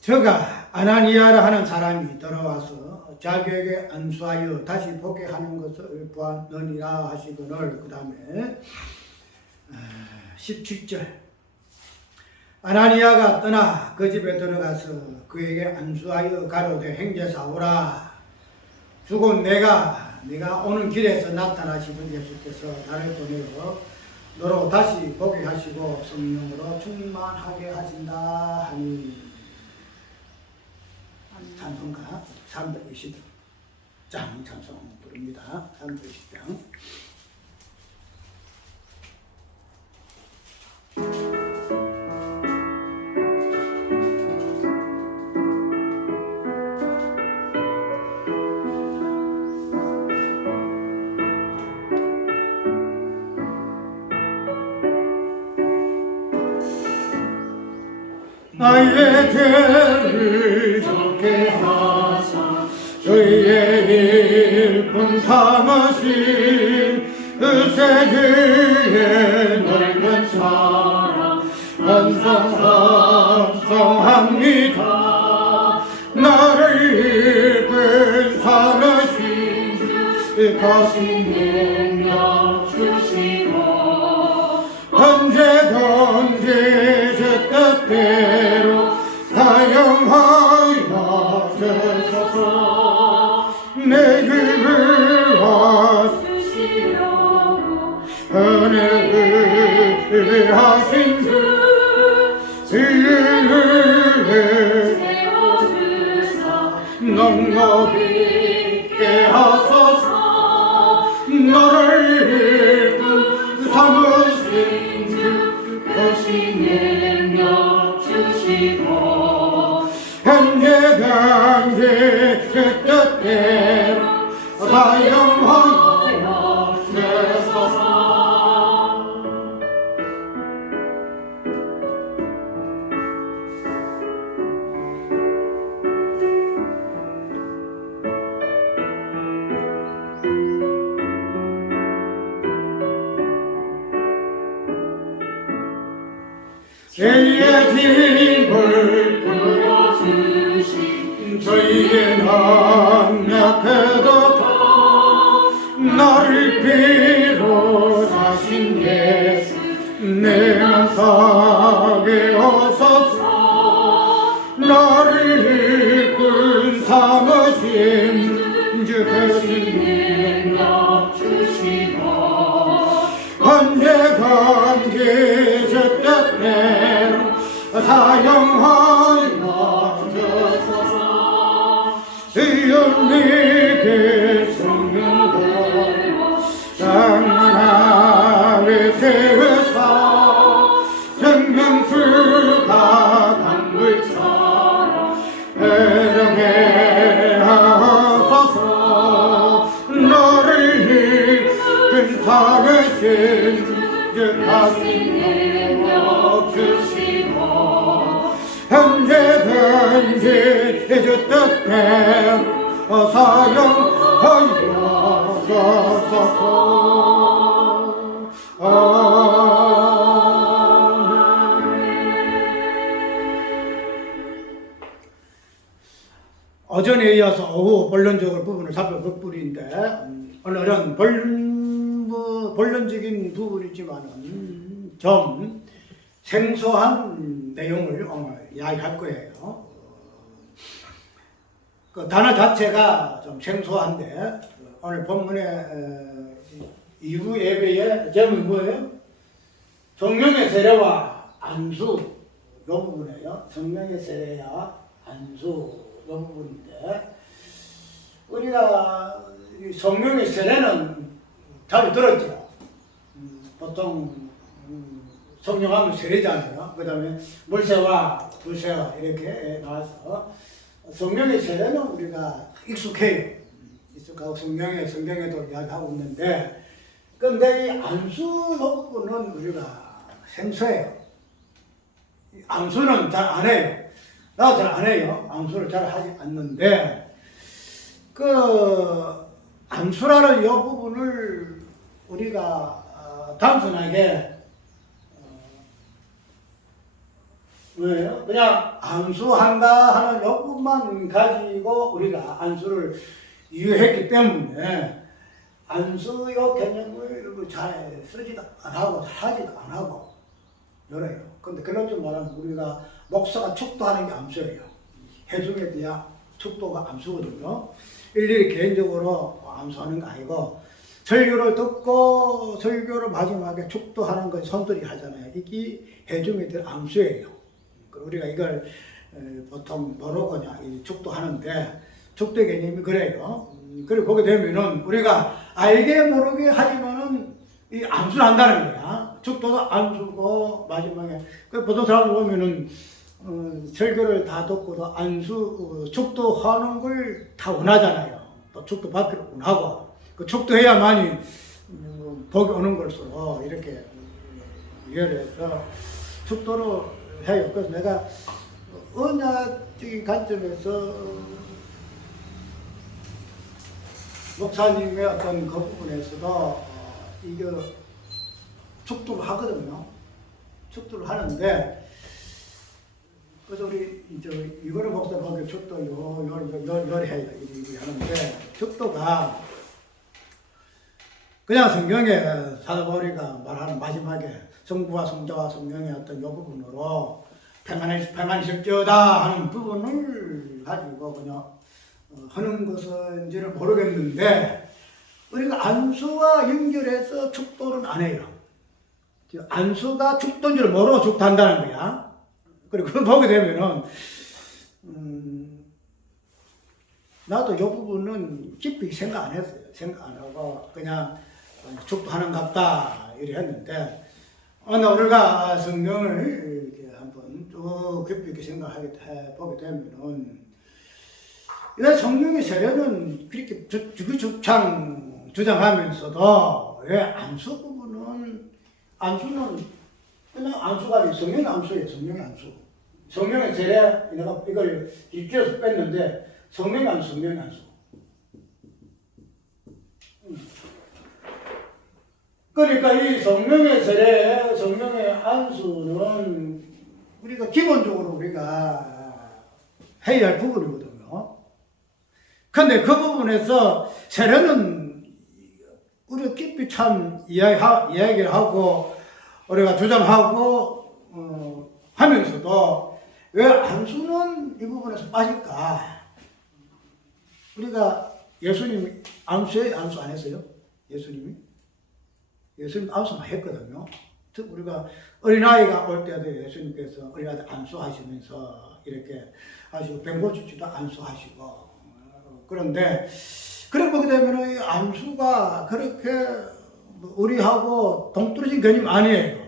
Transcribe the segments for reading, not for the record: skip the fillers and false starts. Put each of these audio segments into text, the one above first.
저가 아나니아라 하는 사람이 들어와서 자기에게 안수하여 다시 복귀하는 것을 보았느니라 하시거늘. 그 다음에 17절 아나니아가 떠나 그 집에 들어가서 그에게 안수하여 가로되 형제사 오라. 주곧 네가 오는 길에서 나타나시던 예수께서 나를 보내어 너로 다시 보게 하시고 성령으로 충만하게 하신다 하니. 찬송가 320장 찬송 부릅니다. 320장. 나의 죄를 적게 하사 저희의 일품 삼으신 그 세계의 넓은 사랑 찬송합니다. 나를 이끌 삼으신 주 거신 능력 주시고 언제든지 주 뜻대로 사용하여 주소서. 내 길을 와주시려고 은혜를 하신 주 지혜를 세워주사 넉넉히 있게 하소서. 너를 이끌 삼으신 주 거신 능력 주시고 현재당시 그 뜻대로 사용하여 주소서. 죄의 짐을 풀어주신 저희의 남약해도 더 나를 비롯하신 예수 내 맘속에 오소서. 나를 이끌 삼으신 주 거신 능력 주시고 언제든지 주 뜻대로 사용하여 주소서. 주님께 성령으로 장만하게 세우사 생명수가 강물처럼 흐르게 하소서. 너를 이끈 삼으신 주 가신 능력 주시고 현재든지 주 뜻대로 사용하여 주소서. 어전에 이어서 오후 본론적으로 부분을 살펴볼 뿐인데 오늘은 본론적인 부분이지만은 좀 생소한 내용을 오늘 이야기할 거예요. 그 단어 자체가 좀 생소한데 오늘 본문의 이후 예배의 제목이 뭐예요? 성령의 세례와 안수 이 부분이에요. 성령의 세례와 안수 이 부분인데 우리가 성령의 세례는 잘 들었죠. 보통 성령하면 세례잖아요. 그 다음에 물세와 불세와 이렇게 나와서 성령의 세례는 우리가 익숙해요. 익숙하고 성경에도 이야기하고 있는데 근데 이 안수 부분은 우리가 생소해요. 암수는 잘 안 해요. 나도 잘 안 해요. 암수를 잘 하지 않는데, 그, 암수라는 이 부분을 우리가 단순하게, 왜요? 그냥 암수한다 하는 요것만 가지고 우리가 암수를 이해했기 때문에 암수의 개념을 잘 쓰지도 안 하고 잘 하지도 안 하고 이래요. 근데 그런 줄 말하면 우리가 목사가 축도하는 게 암수예요. 해중에 대한 축도가 암수거든요. 일일이 개인적으로 암수하는 거 아니고 설교를 듣고 설교를 마지막에 축도하는 걸 선들이 하잖아요. 이게 해중에 대한 암수예요. 우리가 이걸 보통 뭐로 그냥 축도하는데 축도 개념이 그래요. 그리고 보게 되면은 우리가 알게 모르게 하지만은 이 암수를 한다는 거야. 축도도 암수고 마지막에 그 보통 사람들 보면은 설교를 다 듣고도 암수 축도하는 걸 다 원하잖아요. 또 축도 받기를 원하고 그 축도해야만이 복이 오는 것으로 이렇게 이해를 해서 축도를 해요. 그래서 내가 언약적인 관점에서 목사님의 어떤 그 부분에서도 이게 축도를 하거든요. 축도를 하는데 그래서 우리 이거를 목사 보기 축도 요리해요. 이렇게 하는데 축도가 그냥 성경에 사도 바울이가 말하는 마지막에 성부와 성자와 성령의 어떤 요 부분으로 평안하실지어다 하는 부분을 가지고 그냥 하는 것인지는 모르겠는데 우리가 안수와 연결해서 축도는 안 해요. 안수가 축도인 줄 모르고 축도한다는 거야. 그리고 그걸 보게 되면은 나도 이 부분은 깊이 생각 안 했어요. 생각 안 하고 그냥 축도하는갑다 이래 했는데 우리가 성경을 이렇게 한번 쭉 깊이 있게 생각하게 보게 되면은 왜 성경의 세례는 그렇게 주구장창 주장하면서도 왜 안수 부분은 안수는 그냥 안수가 아니고 성령의 안수예요. 성령의 안수. 성령의 세례 내가 이걸 입지에서 뺐는데 성령의 안수, 성령의 안수. 그러니까 이 성령의 세례, 성령의 안수는 우리가 기본적으로 우리가 해야 할 부분이거든요. 근데 그 부분에서 세례는 우리가 깊이 참 이야기를 하고 우리가 주장하고 하면서도 왜 안수는 이 부분에서 빠질까? 우리가 예수님이 안수에 안수 안 했어요? 예수님 안수만 했거든요. 즉 우리가 어린아이가 올 때도 예수님께서 어린아이들 안수하시면서 이렇게 하시고 병고치치도 안수하시고 그런데 그래 보게 되면 이 안수가 그렇게 우리하고 동떨어진 개념이 아니에요.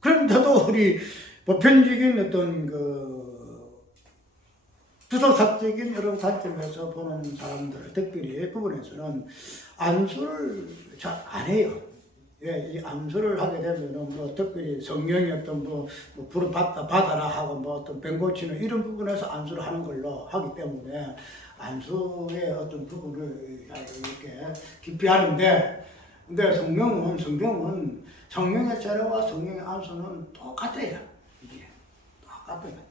그런데도 우리 보편적인 어떤 주석사적인 여러 관점에서 보는 사람들, 특별히 부분에서는 안수를 잘 안 해요. 예, 이 안수를 하게 되면은 특별히 성령이 어떤 불을 받아라 하고 어떤 병 고치는 이런 부분에서 안수를 하는 걸로 하기 때문에 안수의 어떤 부분을 이렇게 깊이 하는데, 근데 성경은 성령의 세례와 성령의 안수는 똑같아요. 이게 똑같아요.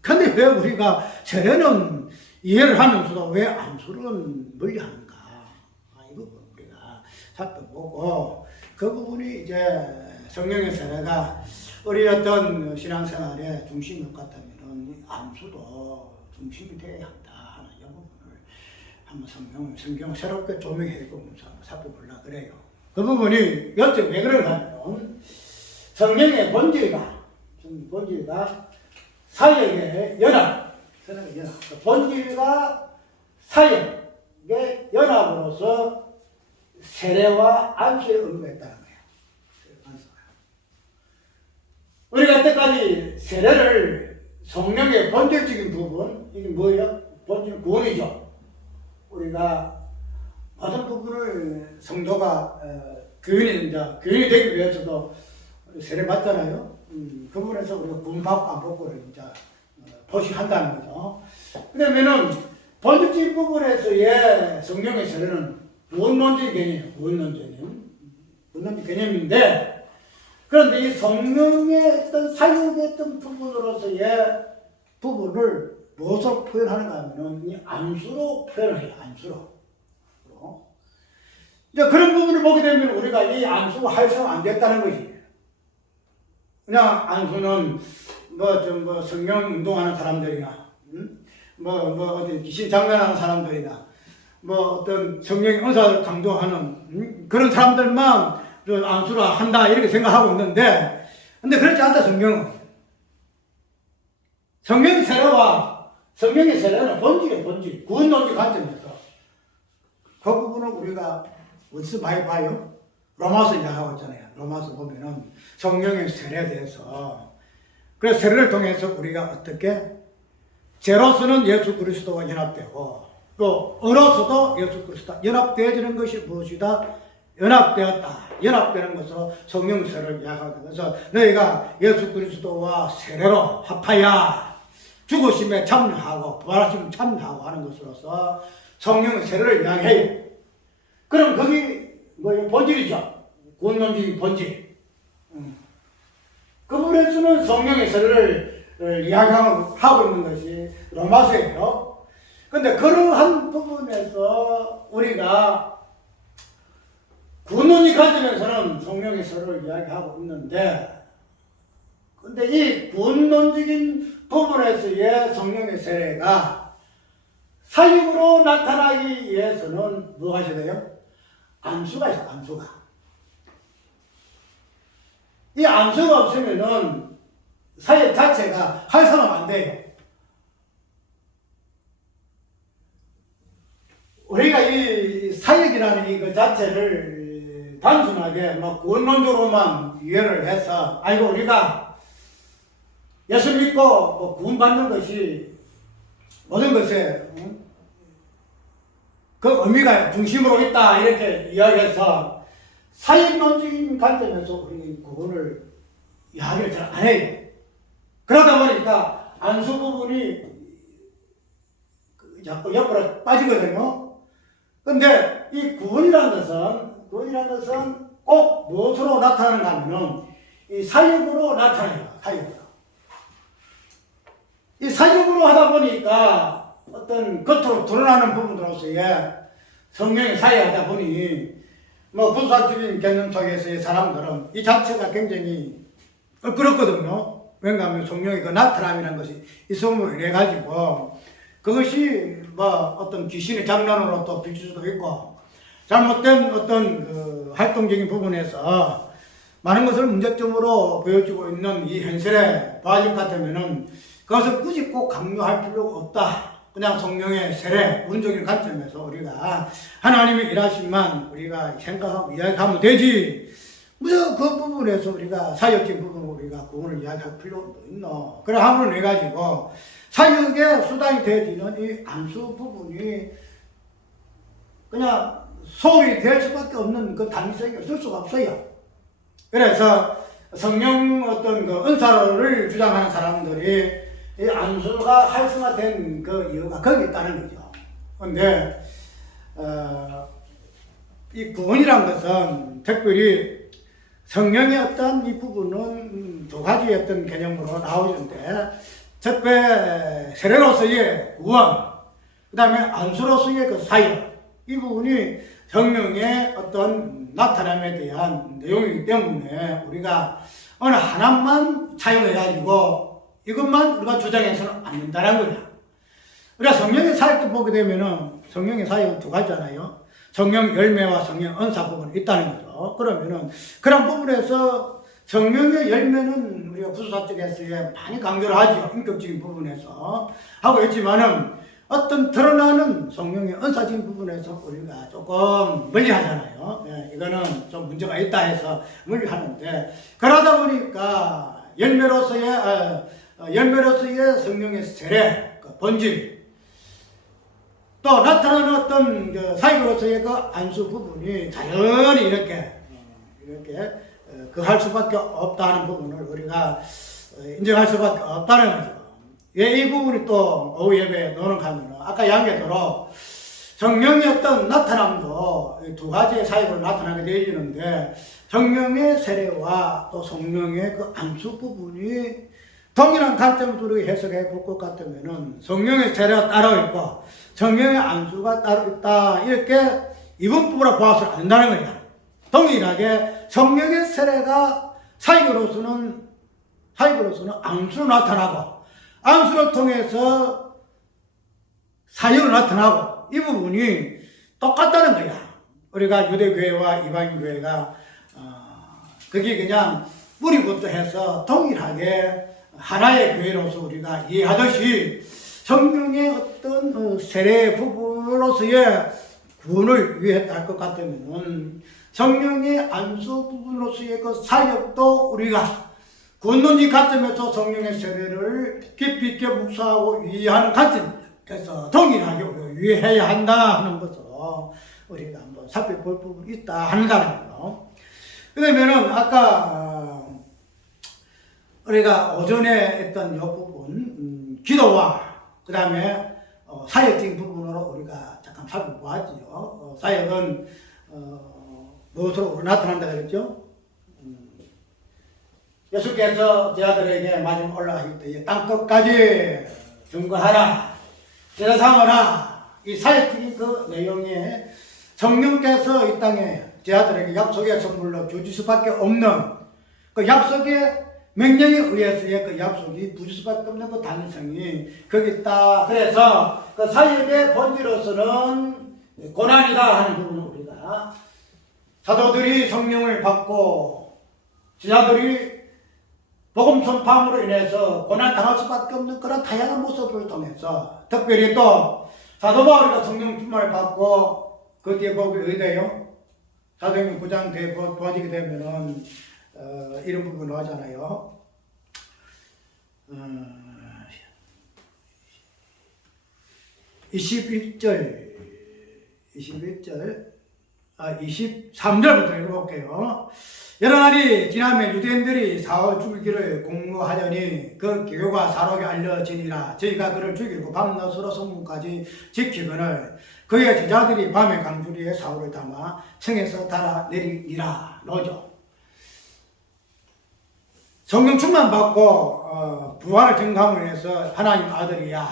근데 왜 우리가 세례는 이해를 하면서도 왜 안수는 멀리하는가? 이 부분 우리가 살펴보고 그 부분이 이제 성령의 세례가 우리 어떤 신앙생활의 중심일 것 같다면 안수도 중심이 되어야 한다 하는 이 부분을 한번 성경 새롭게 조명해보면서 한번 살펴보려고 그래요. 그 부분이 여태 왜 그런가 하면 성령의 본질과 사역의 연합, 본질과 사역의 연합으로서 세례와 안수에 응했다는 거예요. 우리가 여태까지 세례를 성령의 본질적인 부분, 이게 뭐예요? 본질 구원이죠. 우리가 모든 부분을 성도가 교인이 되기 위해서도 세례 받잖아요. 그 부분에서 우리가 구원 받고 안 받고를 이제 표시한다는 거죠. 그러면은 본질적인 부분에서의 성령의 세례는 구원론적 개념이에요. 구원론적 개념인데, 그런데 이 성령의 어떤 사역의 어떤 부분으로서의 부분을 무엇으로 표현하는가 하면은 이 안수로 표현을 해요. 안수로. 이제 그런 부분을 보게 되면 우리가 이 안수가 활성화 안 됐다는 것이. 그냥 안수는 뭐 성령 운동하는 사람들이나, 어디 귀신 장난하는 사람들이나, 어떤 성령의 은사를 강조하는, 그런 사람들만 안수를 한다, 이렇게 생각하고 있는데, 근데 그렇지 않다, 성경은. 성령의 세례는 본질이에요, 본질. 구원론적 관점에서. 그 부분을 우리가 어디서 많이 봐요? 로마서 이야기하고 있잖아요. 로마서 보면은 성령의 세례에 대해서. 그래서 세례를 통해서 우리가 어떻게? 죄로서는 예수 그리스도와 연합되고, 또 의로서도 예수 그리스도와 연합되어지는 것이 무엇이다? 연합되었다. 연합되는 것으로 성령 세례를 이야기하거든요. 그래서 너희가 예수 그리스도와 세례로 합하여 죽으심에 참여하고 부활하심에 참여하고 하는 것으로서 성령의 세례를 이야기해요. 그럼 거기 본질이죠. 구원론적인 본질. 그 부분에서는 성령의 세례를 이야기하고 있는 것이 로마서예요. 근데 그러한 부분에서 우리가 구원론적 관점에서는 성령의 세례를 이야기하고 있는데, 근데 이 구원론적인 부분에서의 성령의 세례가 사역으로 나타나기 위해서는 뭐 하셔야 돼요? 안수가 있어요, 안수가. 이 안수가 없으면은 사역 자체가 활성화가 안 돼요. 우리가 이 사역이라는 이거 자체를 단순하게 구원론적으로만 이해를 해서, 아이고, 우리가 예수 믿고 구원받는 것이 모든 것에 그 의미가 중심으로 있다, 이렇게 이야기해서 사역론적인 관점에서 우리 구원을 이야기를 잘 안 해요. 그러다 보니까 안수 부분이 자꾸 옆으로 빠지거든요. 근데 이 구원이라는 것은 꼭 무엇으로 나타나는가 하면은 이 사역으로 나타나요. 이 사역으로 하다 보니까 어떤 겉으로 드러나는 부분으로서의 성령의 사역하다 보니 부수사적인 개념 속에서의 사람들은 이 자체가 굉장히 껄끄럽거든요. 왜냐하면 성령의 그 나타남이라는 것이 있음으로 인해 가지고 그것이 어떤 귀신의 장난으로 또 비칠 수도 있고, 잘못된 어떤 그 활동적인 부분에서 많은 것을 문제점으로 보여주고 있는 이 현실의 바질 같으면은 그것을 굳이 꼭 강요할 필요가 없다. 그냥 성령의 세례, 운적인 관점에서 우리가 하나님의 일하심만 우리가 생각하고 이야기하면 되지. 그 부분에서 우리가 사역적인 부분으로 우리가 구원을 이야기할 필요가 있노. 그래 함으로 해가지고 사역의 수단이 되어지는 이 안수 부분이 그냥 소홀히 될 수밖에 없는 그 당위성이 없을 수가 없어요. 그래서 성령 어떤 그 은사를 주장하는 사람들이 이 안수가 활성화된 그 이유가 거기 있다는 거죠. 근데 이 구원이란 것은 특별히 성령의 어떤 이 부분은 두 가지의 어떤 개념으로 나오는데, 첫째 세례로서의 구원, 그 다음에 안수로서의 그 사역, 이 부분이 성령의 어떤 나타남에 대한 내용이기 때문에 우리가 어느 하나만 차용해가지고 이것만 우리가 주장해서는 안 된다는 거야. 우리가 성령의 사역도 보게 되면은 성령의 사역은 두 가지잖아요. 성령 열매와 성령 은사 부분이 있다는 거죠. 그러면은 그런 부분에서 성령의 열매는 우리가 부수사 쪽에서 많이 강조를 하죠. 인격적인 부분에서 하고 있지만은 어떤 드러나는 성령의 은사적인 부분에서 우리가 조금 멀리 하잖아요. 이거는 좀 문제가 있다 해서 멀리 하는데, 그러다 보니까 열매로서의 성령의 세례, 그 본질, 또 나타나는 어떤 그 사역으로서의 그 안수 부분이 자연히 이렇게 그 할 수밖에 없다는 부분을 우리가 인정할 수밖에 없다는 거죠. 왜 이 부분이 또 오후 예배에 노력하면 아까 양계대로 성령의 어떤 나타남도 두 가지의 사역으로 나타나게 되어지는데 성령의 세례와 또 성령의 그 안수 부분이 동일한 관점으로 우리가 해석해 볼 것 같으면은 성령의 세례가 따로 있고 성령의 안수가 따로 있다 이렇게 이분법으로 보아서는 안 된다는 거야. 동일하게 성령의 세례가 사역으로서는 안수로 나타나고 안수를 통해서 사역으로 나타나고 이 부분이 똑같다는 거야. 우리가 유대교회와 이방인교회가 그게 그냥 뿌리부터 해서 동일하게 하나의 교회로서 우리가 이해하듯이 성령의 어떤 세례 부분으로서의 구원을 위해 할 것 같으면 성령의 안수 부분으로서의 그 사역도 우리가 구원론지 관점에서 성령의 세례를 깊이 있게 묵상하고 이해하는 관점에서 동일하게 이해해야 한다 하는 것을 우리가 한번 살펴볼 부분이 있다 하는 거예요. 그러면은 아까 우리가 오전에 했던 이 부분 기도와 그 다음에 사역적인 부분으로 우리가 잠깐 살펴보았지요. 사역은 무엇으로 나타난다 그랬죠? 예수께서 제자들에게 마지막 올라가실 때 땅끝까지 증거하라, 제자 삼으라. 이 사역적인 그 내용에 성령께서 이 땅에 제자들에게 약속의 선물로 주실 수밖에 없는 그 약속의 명령에 의해서의 그 약속이 부질 수밖에 없는 그 단성이 거기 있다. 그래서 그 사역의 본질로서는 고난이다 하는 부분을 우리가 사도들이 성령을 받고 제자들이 복음 선포함으로 인해서 고난 당할 수밖에 없는 그런 다양한 모습을 통해서 특별히 또 사도 바울이가 성령 충만을 받고 그 뒤에 보기 의대요. 사도행전 9장 뒤에 보아지게 되면은 이런 부분 나오잖아요. 23절부터 읽어볼게요. 여러 날이 지나면 유대인들이 사울 죽이기를 공모하려니 그 계교가 사로에게 알려지니라. 저희가 그를 죽이고 밤낮으로 성문까지 지키거늘 그의 제자들이 밤에 강주리에 사울을 담아 성에서 달아내리니라. 노죠. 성령 충만 받고 부활을 증감을 해서 하나님 아들이야,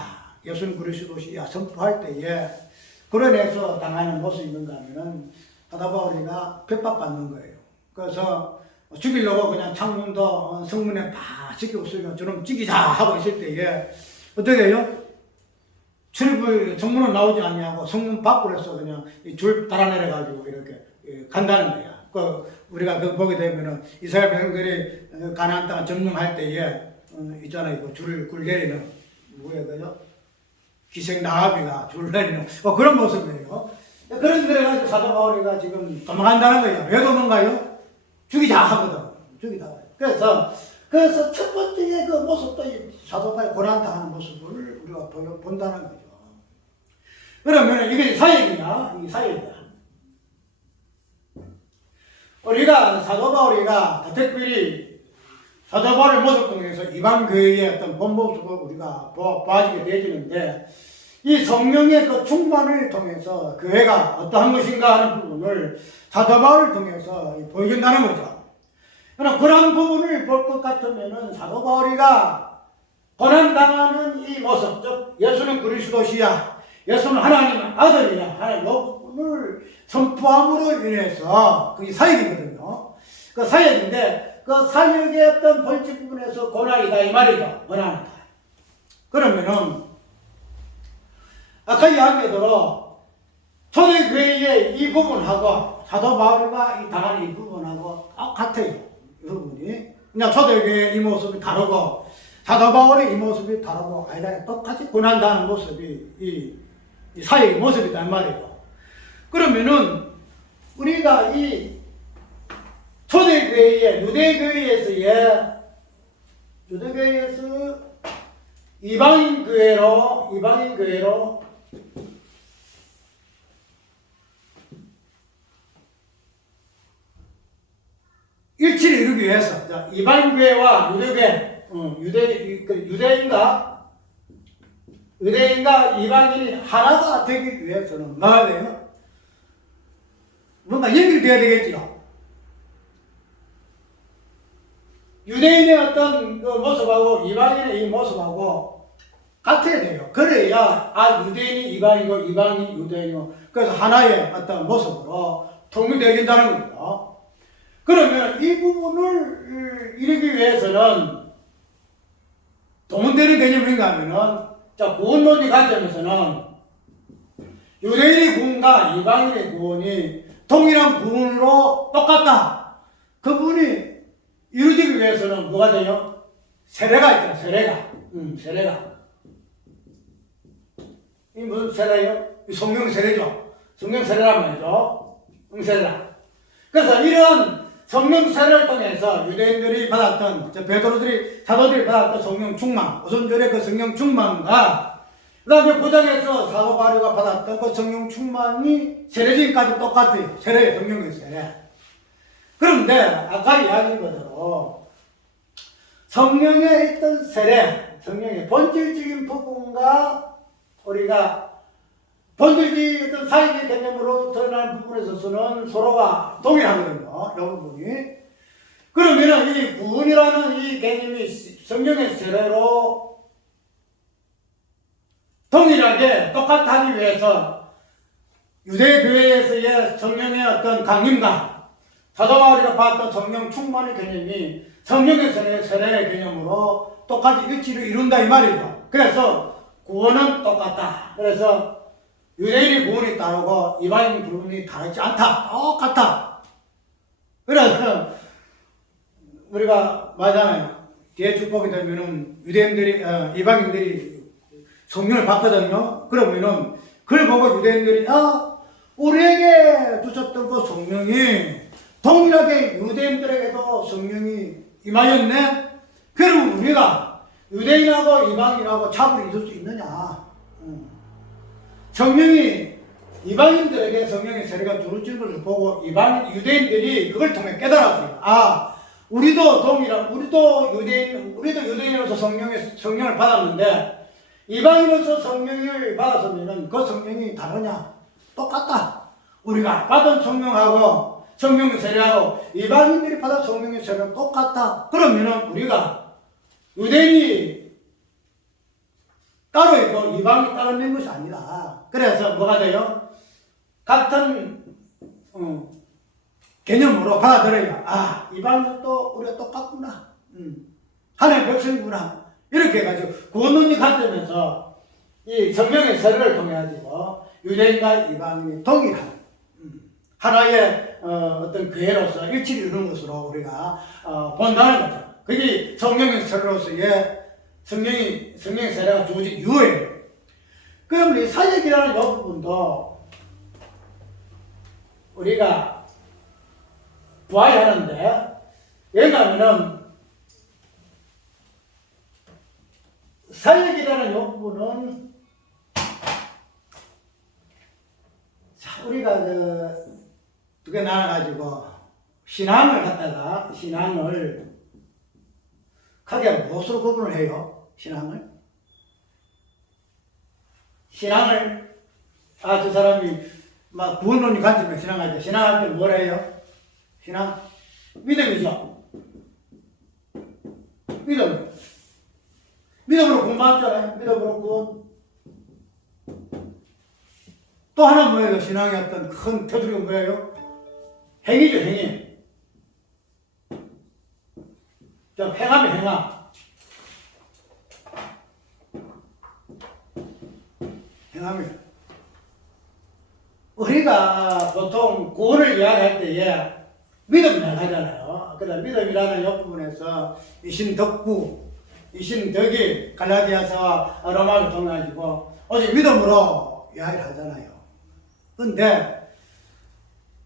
예수는 그리스도시야 선포할 때에 그러내서 당하는 모습이 있는가 하면은 사도 바울이가 핍박받는 거예요. 그래서 죽이려고 그냥 창문도 성문에 다 지키고 있으면 저놈 죽이자 하고 있을 때에 어떻게 해요? 출입을 성문으로 나오지 않냐고 성문 밖으로 해서 그냥 줄 달아내려가지고 이렇게 간다는 거야. 우리가 그 보게 되면은 이스라엘 백성들이 가나안 땅을 점령할 때에 있잖아요. 그 줄을 내리는 뭐예요, 그죠? 기생 나아비가 줄을 내리는 그런 모습이에요. 그런 데가지고 사도 바울이가 지금 도망간다는 거예요. 왜 도망가요? 죽이자 하거든. 죽이자. 그래서 첫 번째 그 모습도 사도 바울이 고난 당하는 모습을 우리가 본다는 거죠. 그러면 이게 사역이냐? 이게 사역이야. 우리가 사도 바울이가 특별히 사도 바울의 모습 통해서 이방 교회의 어떤 본 모습을 우리가 보아지게 되어지는데 이 성령의 그 충만을 통해서 교회가 어떠한 것인가 하는 부분을 사도 바울을 통해서 보여준다는 거죠. 그럼 그런 부분을 볼 것 같으면은 사도 바울이가 고난당하는 이 모습, 즉 예수는 그리스도시야, 예수는 하나님의 아들이야 하는 이 부분을 선포함으로 인해서 그게 사역이거든요. 그 사역인데 그 사역의 어떤 본질 부분에서 고난이다 이 말이죠. 고난이다. 그러면은 아까 이야기한 대로 초대교회의 이 부분하고 사도 바울과 이 당하는 이 부분하고 똑같아요. 이 부분이 그냥 초대교회의 이 모습이 다르고 사도 바울의 이 모습이 다르고 아니다. 똑같이 고난당하는 모습이 이 사역의 모습이란 말이에요. 그러면은 우리가 이 초대교회의 유대교회에서 이방인 교회로 일치를 이루기 위해서 자, 이방교회와 유대교회, 유대인과 이방인이 하나가 되기 위해서는 뭐가 돼요? 뭔가 연결돼야 되겠지요. 유대인의 어떤 그 모습하고 이방인의 이 모습하고 같아야 돼요. 그래야 유대인이 이방이고 이방인이 유대인이고 그래서 하나의 어떤 모습으로 통일되어진다는 거죠. 그러면 이 부분을 이루기 위해서는 동원되는 개념이 뭔가 하면은 자, 구원론의 관점에서는 유대인의 구원과 이방인의 구원이 동일한 구원으로 똑같다. 그 부분이 이루어지기 위해서는 뭐가 돼요? 세례가 있잖아, 세례가. 세례가. 이 무슨 세례예요? 이 성령 세례죠. 성령 세례란 말이죠. 세례라. 그래서 이런 성령 세례를 통해서 유대인들이 받았던, 베드로들이, 사도들이 받았던 성령 충만, 오순절의 그 성령 충만과 그 다음에 고장에서 사도 바울가 받았던 그 성령 충만이 세례지까지 똑같아요. 세례, 성령의 세례. 그런데 아까 이야기한 것대로 성령에 있던 세례, 성령의 본질적인 부분과 우리가 본질적인 어떤 사회적 개념으로 드러나는 부분에 있어서는 서로가 동일하거든요. 이 부분이. 그러면은 이 구원이라는 이 개념이 성령의 세례로 동일하게 똑같하기 위해서 유대교회에서의 성령의 어떤 강림과 사도 바울이 받았던 성령 충만의 개념이 성령의 세례의 개념으로 똑같이 일치를 이룬다 이 말이죠. 그래서 구원은 똑같다. 그래서 유대인의 구원이 다르고 이방인 구원이 다르지 않다. 똑같다. 그래서 우리가 말하잖아요. 뒤에 축복이 되면은 유대인들이 이방인들이 성령을 받거든요. 그러면은 그걸 보고 유대인들이 우리에게 주셨던 그 성령이 동일하게 유대인들에게도 성령이 임하였네. 그러면 우리가 유대인하고 이방인하고 차별을 있을 수 있느냐? 성령이 이방인들에게 성령의 세례가 주어진 것을 보고 유대인들이 그걸 통해 깨달았어요. 우리도 유대인으로서 성령을 받았는데 이방인으로서 성령을 받았으면 그 성령이 다르냐? 똑같다. 우리가 받은 성령하고 성령의 세례하고 이방인들이 받은 성령의 세례는 똑같다. 그러면은 우리가 유대인이 따로 있고 이방인이 따로 있는 것이 아니다. 그래서 뭐가 돼요? 같은 개념으로 받아들여야 이방인도 우리가 똑같구나. 하나님의 백성이구나. 이렇게 해가지고 구원론의 관점에서 이 성령의 세례를 통해 가지고 유대인과 이방인이 동일한 하나의 어떤 교회로서 일치를 이루는 것으로 우리가 본다는 거죠. 그게 성령의 세례로서의 성령의 세례가 주어진 이유예요. 그럼 이 사역이라는 이 부분도 우리가 보아야 하는데, 왜냐하면은 사역이라는 이 부분은 우리가 두 개 나눠가지고 신앙을 크게 무엇으로 구분을 해요? 신앙을 저 사람이 막 구원론이 관점에 신앙할 때 신앙할 때 뭘 해요? 신앙? 믿음이죠. 믿음으로 구원받잖아요. 믿음으로 구원. 또 하나 뭐예요? 신앙의 어떤 큰 테두리가 뭐예요? 행위죠, 행위. 행함이 행함. 행함이에요. 우리가 보통 구원을 이야기할 때에 믿음을 하잖아요. 그래서 믿음이라는 이 부분에서 이신덕구, 이신덕이 갈라디아서와 로마를 통해가지고 오직 믿음으로 이야기를 하잖아요. 근데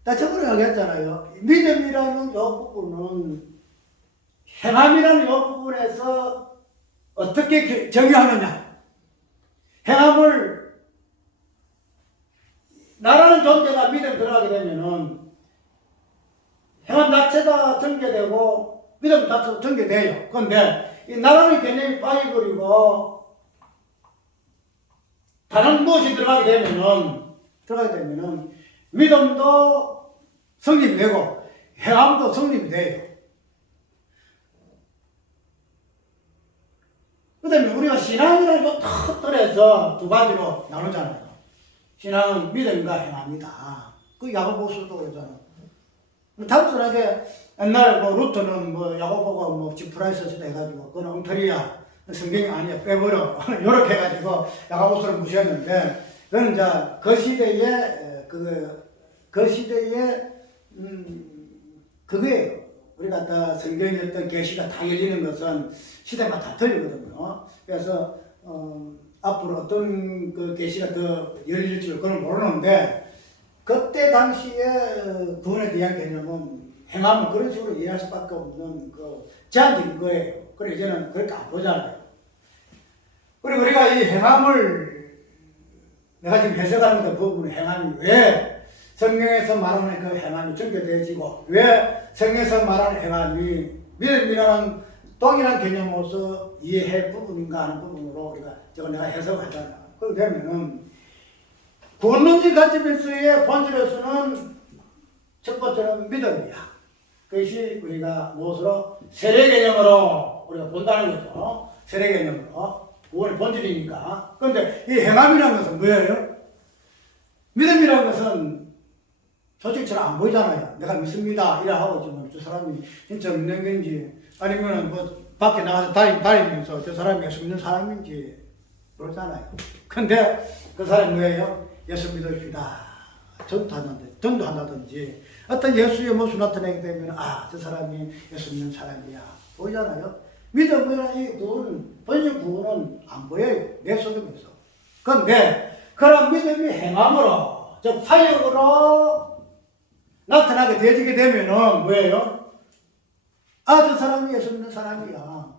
저번에 이야기했잖아요. 믿음이라는 이 부분은 행함이라는 이 부분에서 어떻게 정의하느냐. 행함을 나라는 존재가 믿음 들어가게 되면은 행함 자체가 전개되고 믿음 자체도 전개돼요. 그런데 이 나라는 개념이 빠져버리고 다른 무엇이 들어가게 되면은 믿음도 성립이 되고 행함도 성립이 돼요. 그 다음에 우리가 신앙이라는 거 턱털에서 두 가지로 나누잖아요. 신앙은 믿음과 행함이다. 그 야고보서도 그러잖아. 단순하게 옛날 루터는 야고보가 지푸라기 써서 해가지고 그건 엉터리야. 성경이 아니야. 빼버려. 요렇게 해가지고 야고보서를 무시했는데 그건 이제 그 시대에 그거예요. 우리가 성경의 어떤 계시가 다 열리는 것은 시대가 다 틀리거든요. 그래서 앞으로 어떤 그 계시가 더 열릴지를 그걸 모르는데 그때 당시에 구원에 대한 개념은 행함을 그런 식으로 이해할 수밖에 없는 그 제한적인 거예요. 그래 이제는 그렇게 안 보잖아요. 그리고 우리가 이 행함을 내가 지금 해석하는 부분의 행함이 왜 성경에서 말하는 그 행함이 전개되어지고 왜 성경에서 말하는 행함이 믿음이라는 동일한 개념으로서 이해할 부분인가 하는 부분으로 저거 내가 해석하잖아. 그렇게 되면은 구원론적 관점에서의 본질에서는 첫 번째는 믿음이야. 그것이 우리가 무엇으로 세례 개념으로 우리가 본다는 거죠. 세례 개념으로 구원의 본질이니까. 그런데 이 행함이라는 것은 뭐예요? 믿음이라는 것은 솔직히 안 보이잖아요. 내가 믿습니다. 이래 하고 지금 저 사람이 진짜 믿는 건지 아니면 밖에 나가서 다니면서 저 사람이 예수 믿는 사람인지 모르잖아요. 근데 그 사람이 뭐예요? 예수 믿읍시다. 전도한다든지 어떤 예수의 모습 나타내게 되면 저 사람이 예수 믿는 사람이야. 보이잖아요. 믿음이라는 이 구원은 본질 구원은 안 보여요. 내 속에서. 그런데 그런 믿음이 행함으로 즉 사역으로 나타나게 되어지게 되면은 뭐예요? 저 사람이 예수 믿는 사람이야.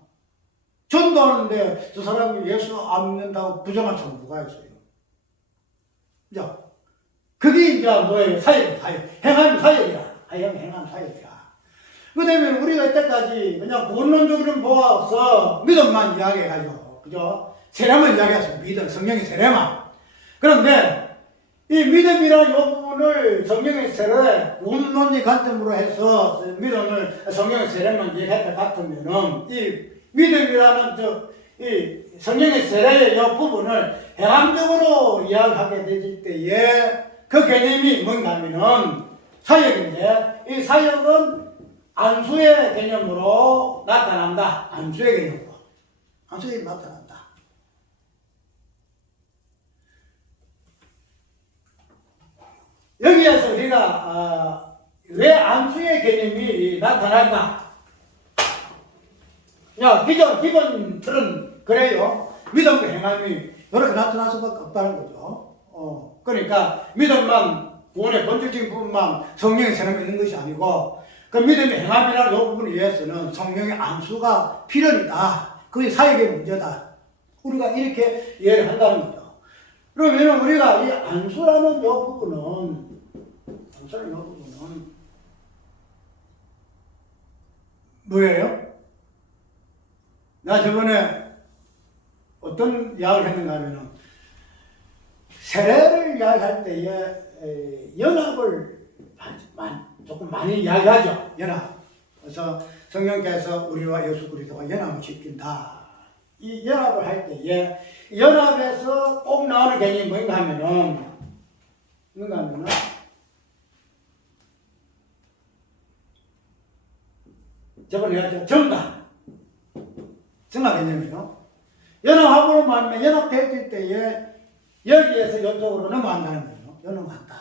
전도하는데 저 사람이 예수 안 믿는다고 부정할 사람 누가 있어요? 자, 그게 이제 뭐예요? 사역. 행함이 사역이라. 행함 사역이라. 그 다음에 우리가 이때까지 그냥 본론적으로 보아서 믿음만 이야기해가지고, 그죠? 세례만 이야기해서 믿음, 성령의 세례만. 그런데 이 믿음이라는 이 부분을 성령의 세례, 본론의 관점으로 해서 믿음을 성령의 세례만 이야기할 것 같으면은 이 믿음이라는 이 성령의 세례의 이 부분을 행함적으로 이야기하게 되질 때에 그 개념이 뭔가 하면은 사역인데 이 사역은 안수의 개념으로 나타난다. 안수의 개념으로. 안수의 개념으로 나타난다. 여기에서 우리가 왜 안수의 개념이 나타날까? 기본 틀은 그래요. 믿음과 행함이 이렇게 나타날 수밖에 없다는 거죠. 그러니까 믿음만 구원의 본질적인 부분만 성령의 세례가 있는 것이 아니고 그 믿음의 행함이라는 이 부분에 의해서는 성령의 안수가 필연이다. 그게 사역의 문제다. 우리가 이렇게 이해를 한다는 거죠. 그러면 우리가 이 안수라는 이 부분은 뭐예요? 나 저번에 어떤 이야기를 했는가 하면은 세례를 이야기할 때에 연합을 조금 많이 이야기하죠. 연합. 그래서 성령께서 우리와 예수 그리스도가 연합을 지킨다. 이 연합을 할 때에 연합에서 꼭 나오는 개념이 뭔가 하면은 저번에 얘기했죠. 정답 개념이요. 연합으로 말하면 연합될 때에 여기에서 이쪽으로 넘어간다는 거예요. 연합한다.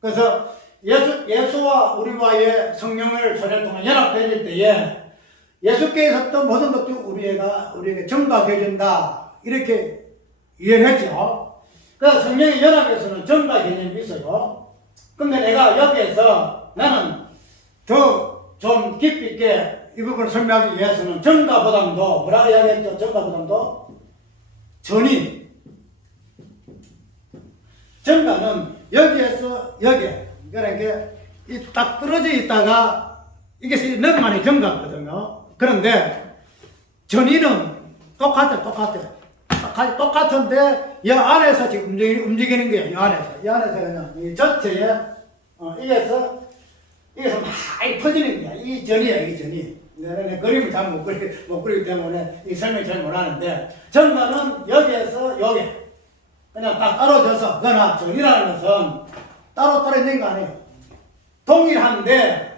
그래서 예수와 우리와의 성령을 소년 동안 연합될 때에 예수께서 또 모든 것들이 우리에게 전가되어진다. 이렇게 이해를 했죠. 그래서 성령의 연합에서는 전가 개념이 있어요. 근데 내가 여기에서 나는 더 좀 깊이 있게 이 부분을 설명하기 위해서는 전가보다도 뭐라고 이야기했죠? 전가보다도 전이. 전가는 여기에서 여기. 그러니까 딱 떨어져 있다가 이게 너만의 경과거든요. 그런데 전이는 똑같은데 이 안에서 지금 움직이는 거예요. 이 안에서 그냥 이 전체에 이게서 많이 퍼지는 거야. 이 전이야, 이 전이. 내가 그림을 잘 못 그리기 때문에 이 설명 잘 못하는데, 전과는 여기에서 여기 그냥 딱 떨어져서, 그러나 전이라는 것은 따로 있는 거 아니에요. 동일한데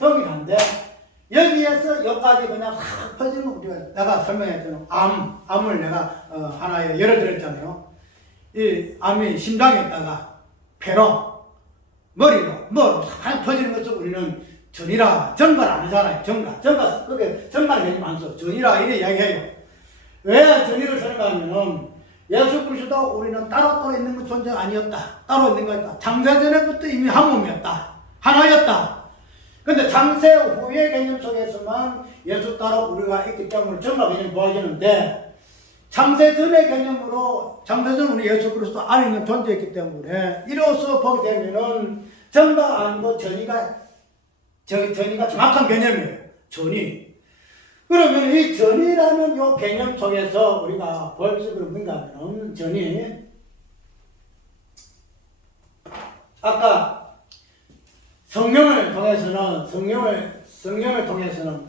여기에서 여기까지 그냥 확 퍼지는 거. 우리가 내가 설명했잖아요. 암을 내가 하나의 예를 들었잖아요. 이 암이 심장에 있다가 폐로, 머리로 확 퍼지는 것을 우리는 전과를 아니잖아요. 그게 전과를 굉장히 많죠. 전이라 이래 이야기해요. 왜 전이를 쓰는가 하면은 예수 그리스도 우리는 따로 있는 것 존재가 아니었다. 따로 있는 거였다. 창세전에부터 이미 한 몸이었다. 하나였다. 근데 창세 후의 개념 속에서만 예수 따로 우리가 있기 때문에 전과 개념이 보여지는데, 창세전의 개념으로 창세전 우리 예수 그리스도 안에 있는 존재였기 때문에 이로써 보게 되면은 전과 아니고 전이가 정확한 개념이에요. 전이. 그러면 이 전이라는 요 개념 속에서 우리가 볼 수 있는 뭔가 하면 전이 아까 성령을 통해서는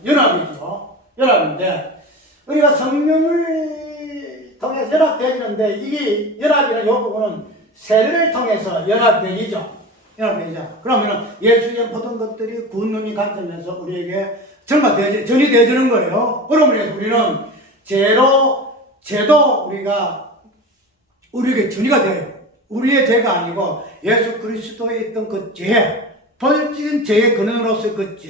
연합이죠. 연합인데 우리가 성령을 통해서 연합되는데 이게 연합이라는 이 부분은 세례를 통해서 연합되죠. 그러면 예수의 모든 것들이 구원론이 관점에서 우리에게 전이 되어지는 거예요. 그러면 우리는 죄도 우리에게 전이가 돼요. 우리의 죄가 아니고 예수 그리스도에 있던 그 죄, 본질적인 죄의 근원으로서 그 죄,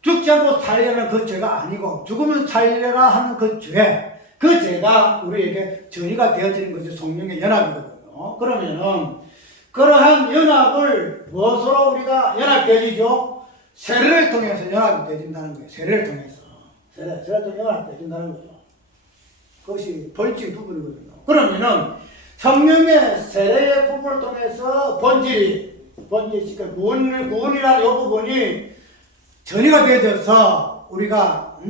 죽지 않고 살리라는 그 죄가 아니고 죽으면 살리라 하는 그 죄가 우리에게 전이가 되어지는 것이 성령의 연합이거든요. 그러면은 그러한 연합을 무엇으로 우리가 연합되어지죠? 세례를 통해서 연합이 되어진다는 거예요. 세례를 통해서 연합되어진다는 거죠. 그것이 본질 부분이거든요. 그러면은 성령의 세례의 부분을 통해서 구원이라는 이 부분이 전이가 되어져서 우리가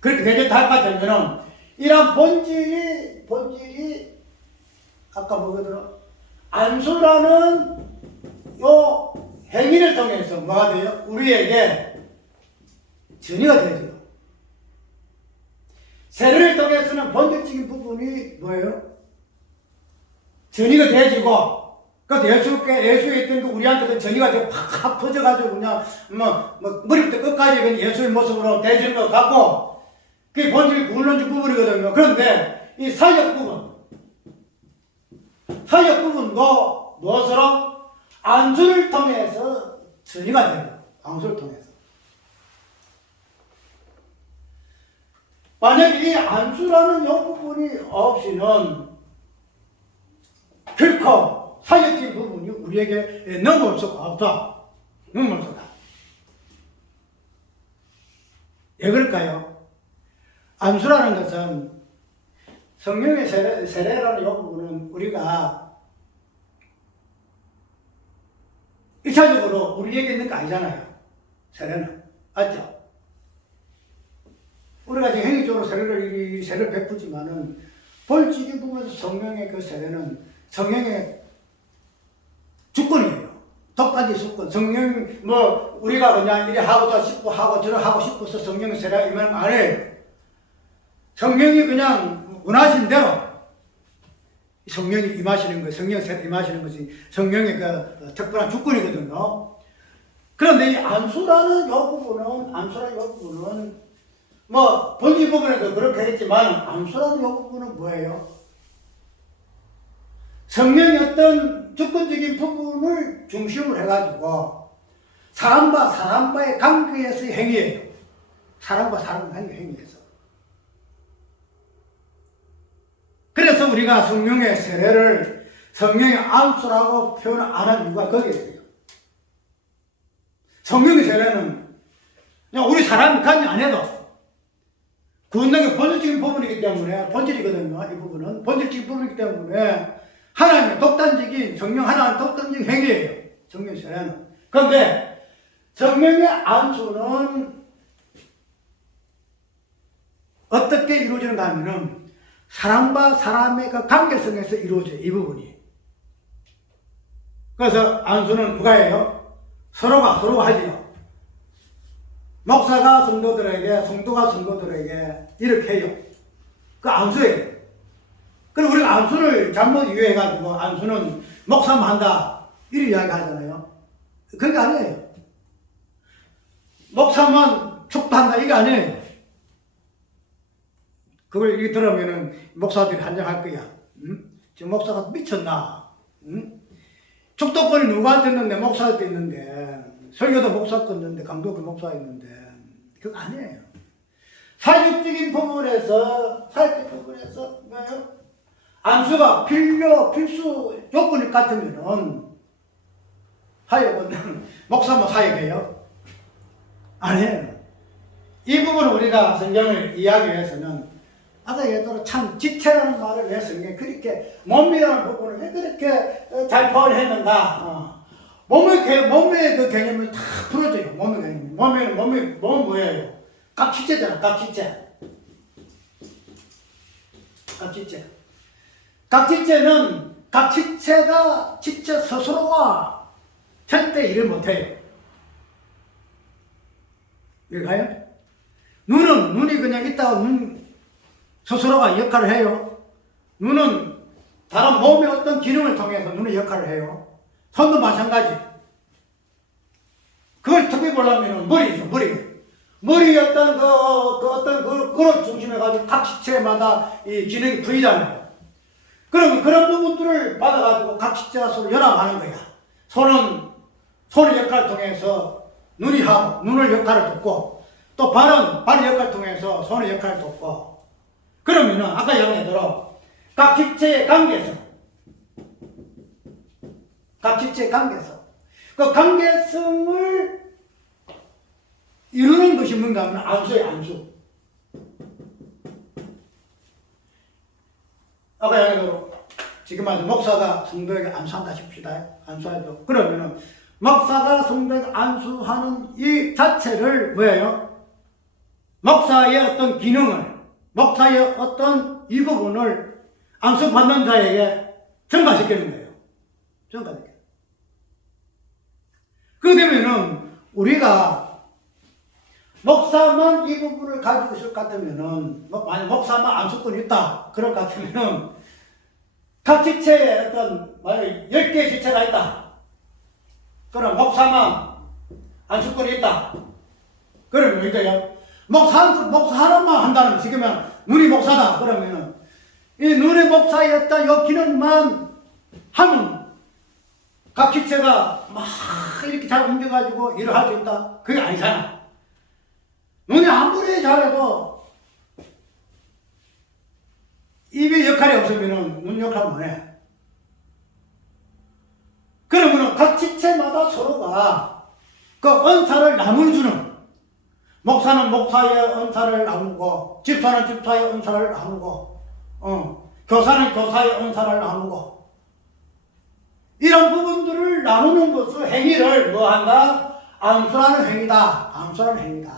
그렇게 되겠다 할 것 같으면은 이런 본질이 아까 뭐거든요? 안수라는 요 행위를 통해서 뭐가 돼요? 우리에게 전이가 되죠. 세례를 통해서는 본질적인 부분이 뭐예요? 전이가 되어지고, 그래서 예수에 있던 게 우리한테 전이가 되고 팍 퍼져가지고 그냥 머리부터 끝까지 그냥 예수의 모습으로 되어지는 것 같고, 그게 본질 구원론적 부분이거든요. 그런데 이 사역 부분도 무엇으로? 안수를 통해서 전이가 됩니다. 안수를 통해서. 만약에 이 안수라는 이 부분이 없이는 결코 사역적인 부분이 우리에게 넘어올 수가 없다. 왜 그럴까요? 안수라는 것은 성령의 세례라는 이 부분은 우리가 1차적으로 우리에게 있는 거 아니잖아요. 세례는. 맞죠? 우리가 지금 행위적으로 세례를 베푸지만은 본질적인 부분에서 성령의 그 세례는 성령의 주권이에요. 독단지 주권. 성령, 우리가 그냥 이래 하고 싶고 하고 저래 하고 싶어서 성령의 세례가 임하는 거 아니에요. 성령이 그냥 원하신 대로 성령이 임하시는 것, 성령의 세례 임하시는 것이 성령의 그 특별한 주권이거든요. 그런데 이 안수라는 이 부분은 본질 부분에도 그렇게 했지만 안수라는 이 부분은 뭐예요? 성령의 어떤 주권적인 부분을 중심으로 해가지고 사람과 사람과의 관계에서의 행위예요. 사람과 사람과의 행위에서. 그래서 우리가 성령의 세례를 성령의 안수라고 표현을 안 한 이유가 거기에 있어요. 성령의 세례는 그냥 우리 사람이 관여 안 해도 구원의 본질적인 부분이기 때문에, 본질이거든요. 이 부분은 본질적인 부분이기 때문에 하나님의 독단적인, 성령 하나님의 독단적인 행위예요. 성령 세례는. 그런데 성령의 안수는 어떻게 이루어지는가 하면은 사람과 사람의 그 관계성에서 이루어져요. 이 부분이. 그래서 안수는 누가 해요? 서로가 하지요. 목사가 성도들에게, 성도가 성도들에게 이렇게 해요. 그 안수예요. 그리고 우리가 안수를 잘못 이해해가지고 안수는 목사만 한다 이런 이야기 하잖아요. 그게 아니에요. 목사만 축도한다 이게 아니에요. 그걸 이렇게 들으면은 목사들이 한정할 거야. 응? 지금 목사가 미쳤나? 응? 축도권이 누구한테 있는데 목사한테 있는데 설교도 목사 껐는데 강도도 목사 있는데 그거 아니에요. 사역적인 부분에서 뭐예요? 안수가 필수 요건이 같으면은 사역은 목사만 사역해요? 아니에요. 이 부분을 우리가 성경을 이야기해서는 아까 얘기했던 참 지체라는 말을 왜 성경에 그렇게 몸이라는 부분을 왜 그렇게 잘 표현했는가? 몸의 그 개념을 다 풀어줘요. 몸의 개념. 몸은 뭐예요? 각지체잖아. 각지체는 각지체가 지체 스스로가 절대 일을 못해요. 왜가요? 눈이 그냥 있다가 눈 스스로가 역할을 해요. 눈은 다른 몸의 어떤 기능을 통해서 눈의 역할을 해요. 손도 마찬가지. 그걸 특히 보려면 머리죠, 머리 어떤 그걸 중심해가지고 각 지체마다 이 기능이 풀리잖아요. 그러면 그런 부분들을 받아가지고 각 지체가 서로 연합하는 거야. 손의 역할을 통해서 눈이 하고, 눈을 역할을 돕고, 또 발의 역할을 통해서 손의 역할을 돕고, 그러면은, 아까 얘기한 대로, 각 지체의 관계성. 그 관계성을 이루는 것이 뭔가 하면 안수예요, 안수. 아까 얘기한 대로, 지금 아주 목사가 성도에게 안수한다 싶시다. 안수하죠. 그러면은, 목사가 성도에게 안수하는 이 자체를 뭐예요? 목사의 어떤 기능을, 목사의 어떤 이 부분을 안수받는 자에게 전가시키는 거예요. 전가시켜요. 그렇게 되면은 우리가 목사만 이 부분을 가지고 있을 것 같으면은, 만약 목사만 안수권이 있다. 그럴 것 같으면은, 각 지체에 어떤, 만약 10개의 지체가 있다. 그럼 목사만 안수권이 있다. 그러면 이거요. 목사 하나만 한다는 거. 지금 눈이 목사다. 그러면은 이 눈의 목사였던 이 기능만 하면 각 지체가 막 이렇게 잘 움직여가지고 일을 할 수 있다. 그게 아니잖아. 눈이 아무리 잘해도 입의 역할이 없으면은 눈 역할 못해. 그러면은 각 지체마다 서로가 그 은사를 나눠주는, 목사는 목사의 은사를 나누고, 집사는 집사의 은사를 나누고, 교사는 교사의 은사를 나누고, 이런 부분들을 나누는 것을, 행위를 뭐 한다? 안수라는 행위다. 안수라는 행위다.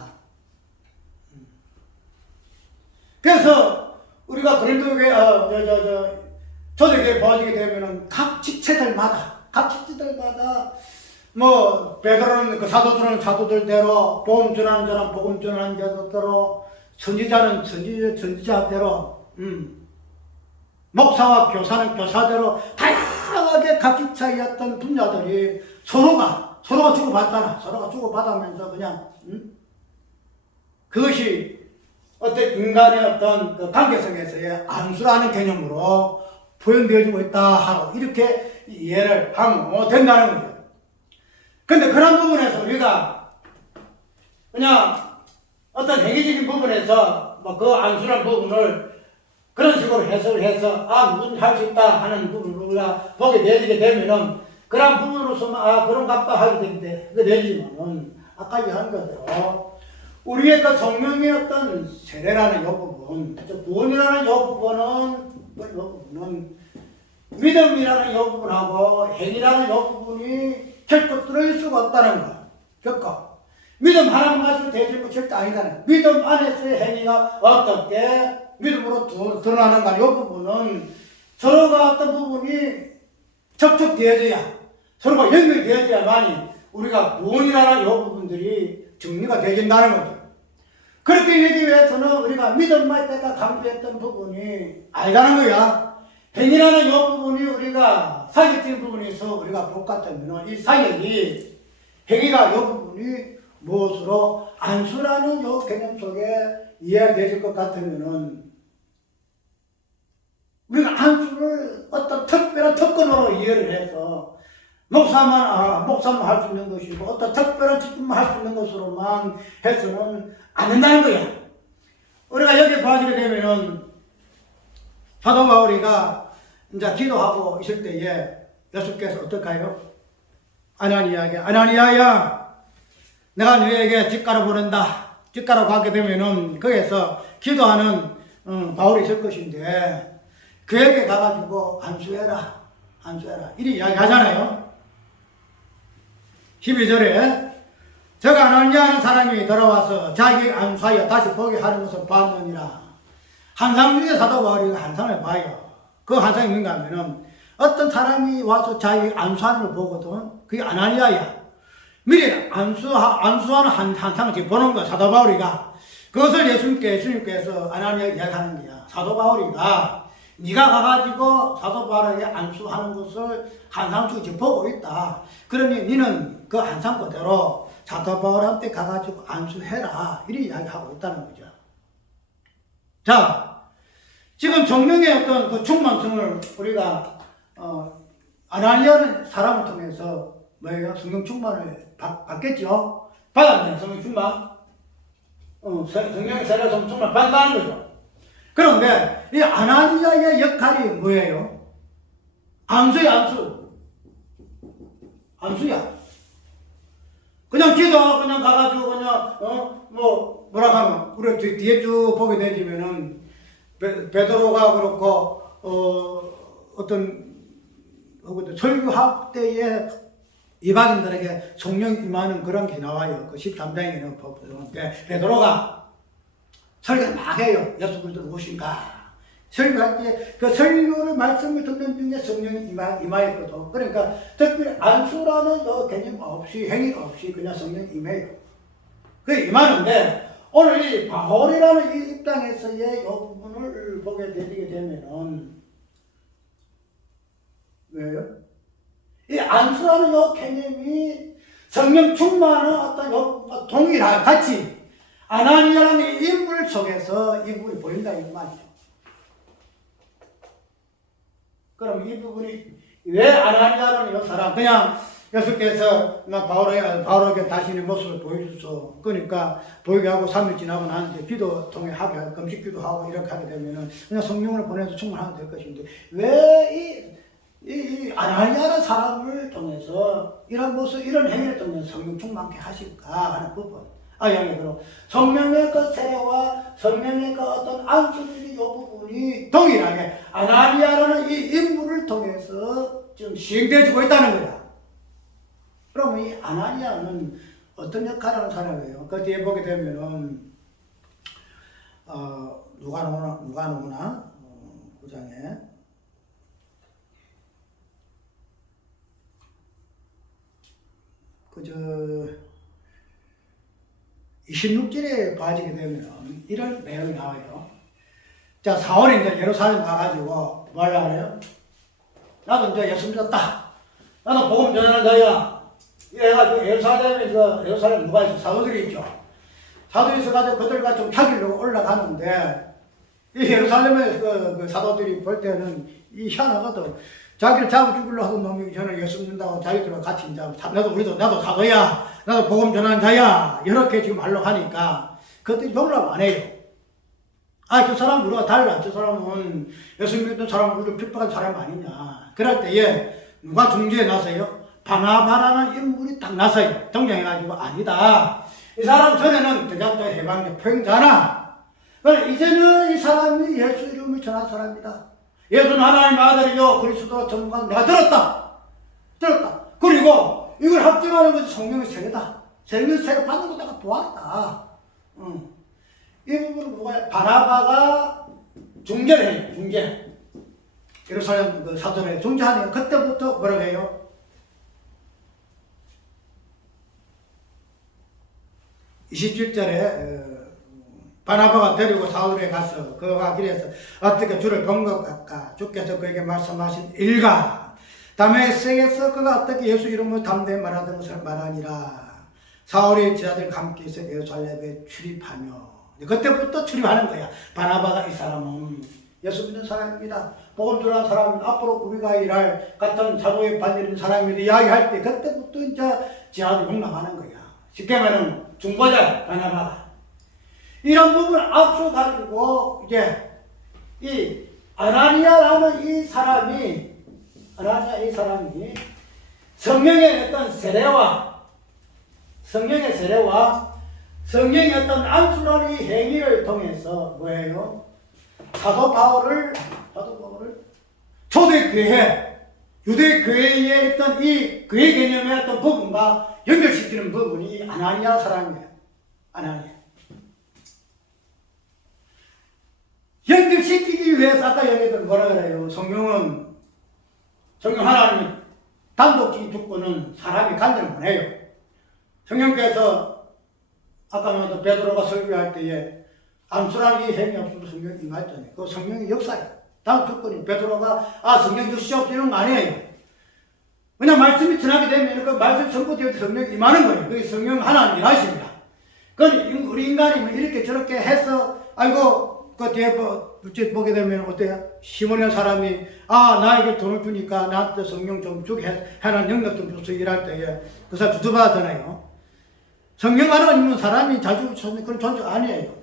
그래서 우리가 그린도교회 초대교회 보아지게 되면은 각 지체들마다 뭐 베드로는 그 사도들은 사도들대로, 복음 전하는 자는 복음 전하는 자들대로, 선지자는 선지자대로, 목사와 교사는 교사대로 다양하게 각 지체의 어떤 분야들이 서로가 주고받잖아. 서로가 주고받으면서 그냥 그것이 어떤 인간의 어떤 그 관계성에서의 안수라는 개념으로 표현되어지고 있다 하고 이렇게 이해를 하면 된다는 거죠. 근데 그런 부분에서 우리가 그냥 어떤 행위적인 부분에서 뭐 그 안수라는 부분을 그런 식으로 해석을 해서 무슨 할 수 있다 하는 부분을 우리가 보게 내리게 되면은 그런 부분으로서만 그런갑다 하게 되는데 그게 되지만은 아까 얘기한 것대로 우리의 그 성령의 어떤 세례라는 이 부분, 구원이라는 이 부분은 믿음이라는 이 부분하고 행위라는 이 부분이 결코 뚫어질 수가 없다는 거. 겪어. 믿음 하나만 가지고 되어지는 거 절대 아니다는. 믿음 안에서의 행위가 어떻게 믿음으로 드러나는가. 이 부분은 서로가 어떤 부분이 접촉되어져야, 서로가 연결되어져야만이 우리가 구원이라는 이 부분들이 정리가 되어진다는 거죠. 그렇게 얘기 위해서는 우리가 믿음만 때가 강조했던 부분이 아니라는 거야. 행위라는 이 부분이 우리가 사역적인 부분에서 우리가 볼 것 같으면 이 사역이, 행위가 이 부분이 무엇으로 안수라는 이 개념 속에 이해되실 것 같으면은 우리가 안수를 어떤 특별한 특권으로 이해를 해서 목사만 할 수 있는 것이고 어떤 특별한 직분만 할 수 있는 것으로만 해서는 안 된다는 거야. 우리가 여기 봐주게 되면은 사도 바울이가 이제 기도하고 있을 때에 예수께서 어떨까요? 아나니아에게, 아나니아야, 내가 너에게 집가로 보낸다. 집가로 가게 되면은 거기에서 기도하는 바울이 있을 것인데 그에게 가가지고 안수해라, 안수해라. 이리 이야기하잖아요. 12절에 저가 아나니아라는 사람이 돌아와서 자기 안수하여 다시 보게 하는 것을 봤느니라. 환상 중에 사도 바울이 환상을 봐요. 그 환상이 뭔가 하면은 어떤 사람이 와서 자기 안수하는 걸 보거든. 그게 아나니아야. 미리 안수하는 환상을 지금 보는 거야, 사도 바울이가. 그것을 예수님께서 아나니아 이야기하는 거야. 사도 바울이가 네가 가가지고 사도 바울에게 안수하는 것을 환상 중에 지금 보고 있다. 그러니 너는 그 환상 그대로 사도 바울한테 가가지고 안수해라. 이렇게 이야기하고 있다는 거죠. 자, 지금 성령의 어떤 그 충만성을 우리가 아나니아는 사람을 통해서 뭐예요? 성령 충만을 받겠죠? 받았네, 성령 충만. 성령의 세례 성령 충만 받는다는 거죠. 그런데 이 아나니아의 역할이 뭐예요? 안수야, 안수. 안수야. 그냥 기도, 그냥 가가지고 그냥 뭐라 하면 우리 뒤에 쭉 보게 되지면은 베드로가 그렇고 어떤 설교학 때에 이방인들에게 성령 임하는 그런 게 나와요. 그 13장에는 보는데 베드로가 설교를 막 해요. 예수 그리스도 무엇인가. 설교할 때 그 설교를 말씀을 듣는 중에 성령이 임하였거든. 그러니까 특별히 안수라는 개념 없이 행위가 없이 그냥 성령이 임해요. 그게 임하는데 오늘 이 바울이라는 이 입장에서의 이 부분을 보게 되게 되면은 왜요? 이 안수라는 이 개념이 성령 충만한 어떤 동일한 같이 아나니아라는 인물 속에서 이 부분이 보인다 이 말이죠. 그럼 이 부분이 왜 아나니아라는 이 사람 그냥 예수께서 바울에게 자신의 모습을 보여줘서 그러니까 보이게 하고 3일 지나고 나는데 기도 통해 하게 하고 금식 기도하고 이렇게 하게 되면은 그냥 성령을 보내서 충만하면 될 것인데 왜 이 아나니아라는 사람을 통해서 이런 모습 이런 행위를 통해서 성령 충만케 하실까 하는 부분. 아야기로 성령의 그 세례와 성령의 그 어떤 안수들이 이 부분이 동일하게 아나니아라는 이 인물을 통해서 지금 시행되어지고 있다는 거야. 그러면 이 아나니아는 어떤 역할을 하는 사람이에요? 그 뒤에 보게 되면은 누가 나오나 9장에 그저 26절에 빠지게 되면 이런 내용이 나와요. 자, 사울이 이제 예루살렘 가가지고 뭐라 그래요? 나도 이제 예수 믿었다. 나도 복음 전하는 자야. 이래가지고 예루살렘 누가 있어? 사도들이 있죠. 사도들이 있어가지고 그들과 좀 사귀려고 올라가는데 이 예루살렘의 그 사도들이 볼 때는 이 희한하거든. 자기를 잡아 죽이려고 하던 놈이 저는 예수 믿는다고 자기들과 같이 이제 나도 사도야. 나도 복음 전하는 자야. 이렇게 지금 하려고 하니까 그것들이 용납 안 해요. 저 사람은 우리가 달라. 저 사람은 예수 믿는 사람은 우리가 핍박한 사람 아니냐. 그럴 때에 누가 중재에 나서요? 바나바라는 인물이 딱 나서요. 등장해가지고 아니다. 이 사람 전에는 대작자 해방자 포용자나. 이제는 이 사람이 예수 이름을 전한 사람이다. 예수는 하나님의 아들이요 그리스도 전문가 내가 들었다. 그리고 이걸 합증하는 것이 성령의 세례다. 세례를 받는 거 내가 보았다. 이 부분은 뭐가 바나바가 중재를 해요. 중재. 예루살렘 그 사도에 중재하네요. 그때부터 뭐라고 해요? 27절에 바나바가 데리고 사울에 가서 그가 길에서 어떻게 주를 본 것 같까? 주께서 그에게 말씀하신 일가 다메섹에서 그가 어떻게 예수 이름으로 담대히 말하던 것을 말하니라. 사울이 제자들과 함께 있어 예루살렘에 출입하며 그때부터 출입하는 거야. 바나바가 이 사람은 예수 믿는 사람입니다. 복음 전하는 사람입니다. 앞으로 우리가 일할 같은 사도의 발리는 사람입니다. 이야기할 때 그때부터 이제 제자들 용납하는 거야. 쉽게 말하면 중보자 바나바가 이런 부분을 앞서가지고 이제 이 아나니아라는 이 사람이 성령의 어떤 세례와 성령의 어떤 안수라는 행위를 통해서 뭐예요? 사도 바울을 초대교회, 유대교회에 있던 이 교회 개념의 어떤 부분과 연결시키는 부분이 아나니아 사람이에요. 아나니아. 연결시키기 위해서 아까 얘기했던 뭐라 그래요? 성령 하나님이 단독적인 주권은 사람이 간절 못해요. 성령께서 아까 말했던 베드로가 설교할 때에 안수라는 이 행위 없으면 성령이 임했더니 그 성령의 역사예요. 다음 주권이 베드로가 성령 주시옵소서 이런 거 아니에요. 그냥 말씀이 전하게 되면 그 말씀 전부되어 성령이 임하는 거예요. 그게 성령 하나님이 하십니다. 그건 우리 인간이 이렇게 저렇게 해서 아이고 그 뒤에 둘째 보게 되면 어때요? 시몬이라는 사람이 나에게 돈을 주니까 나한테 성령 좀 주게 해라 능력 좀 줘서 일할 때에 그 사람 두드받잖아요. 성령 하나 있는 사람이 자주 찾는 그런 존재가 아니에요.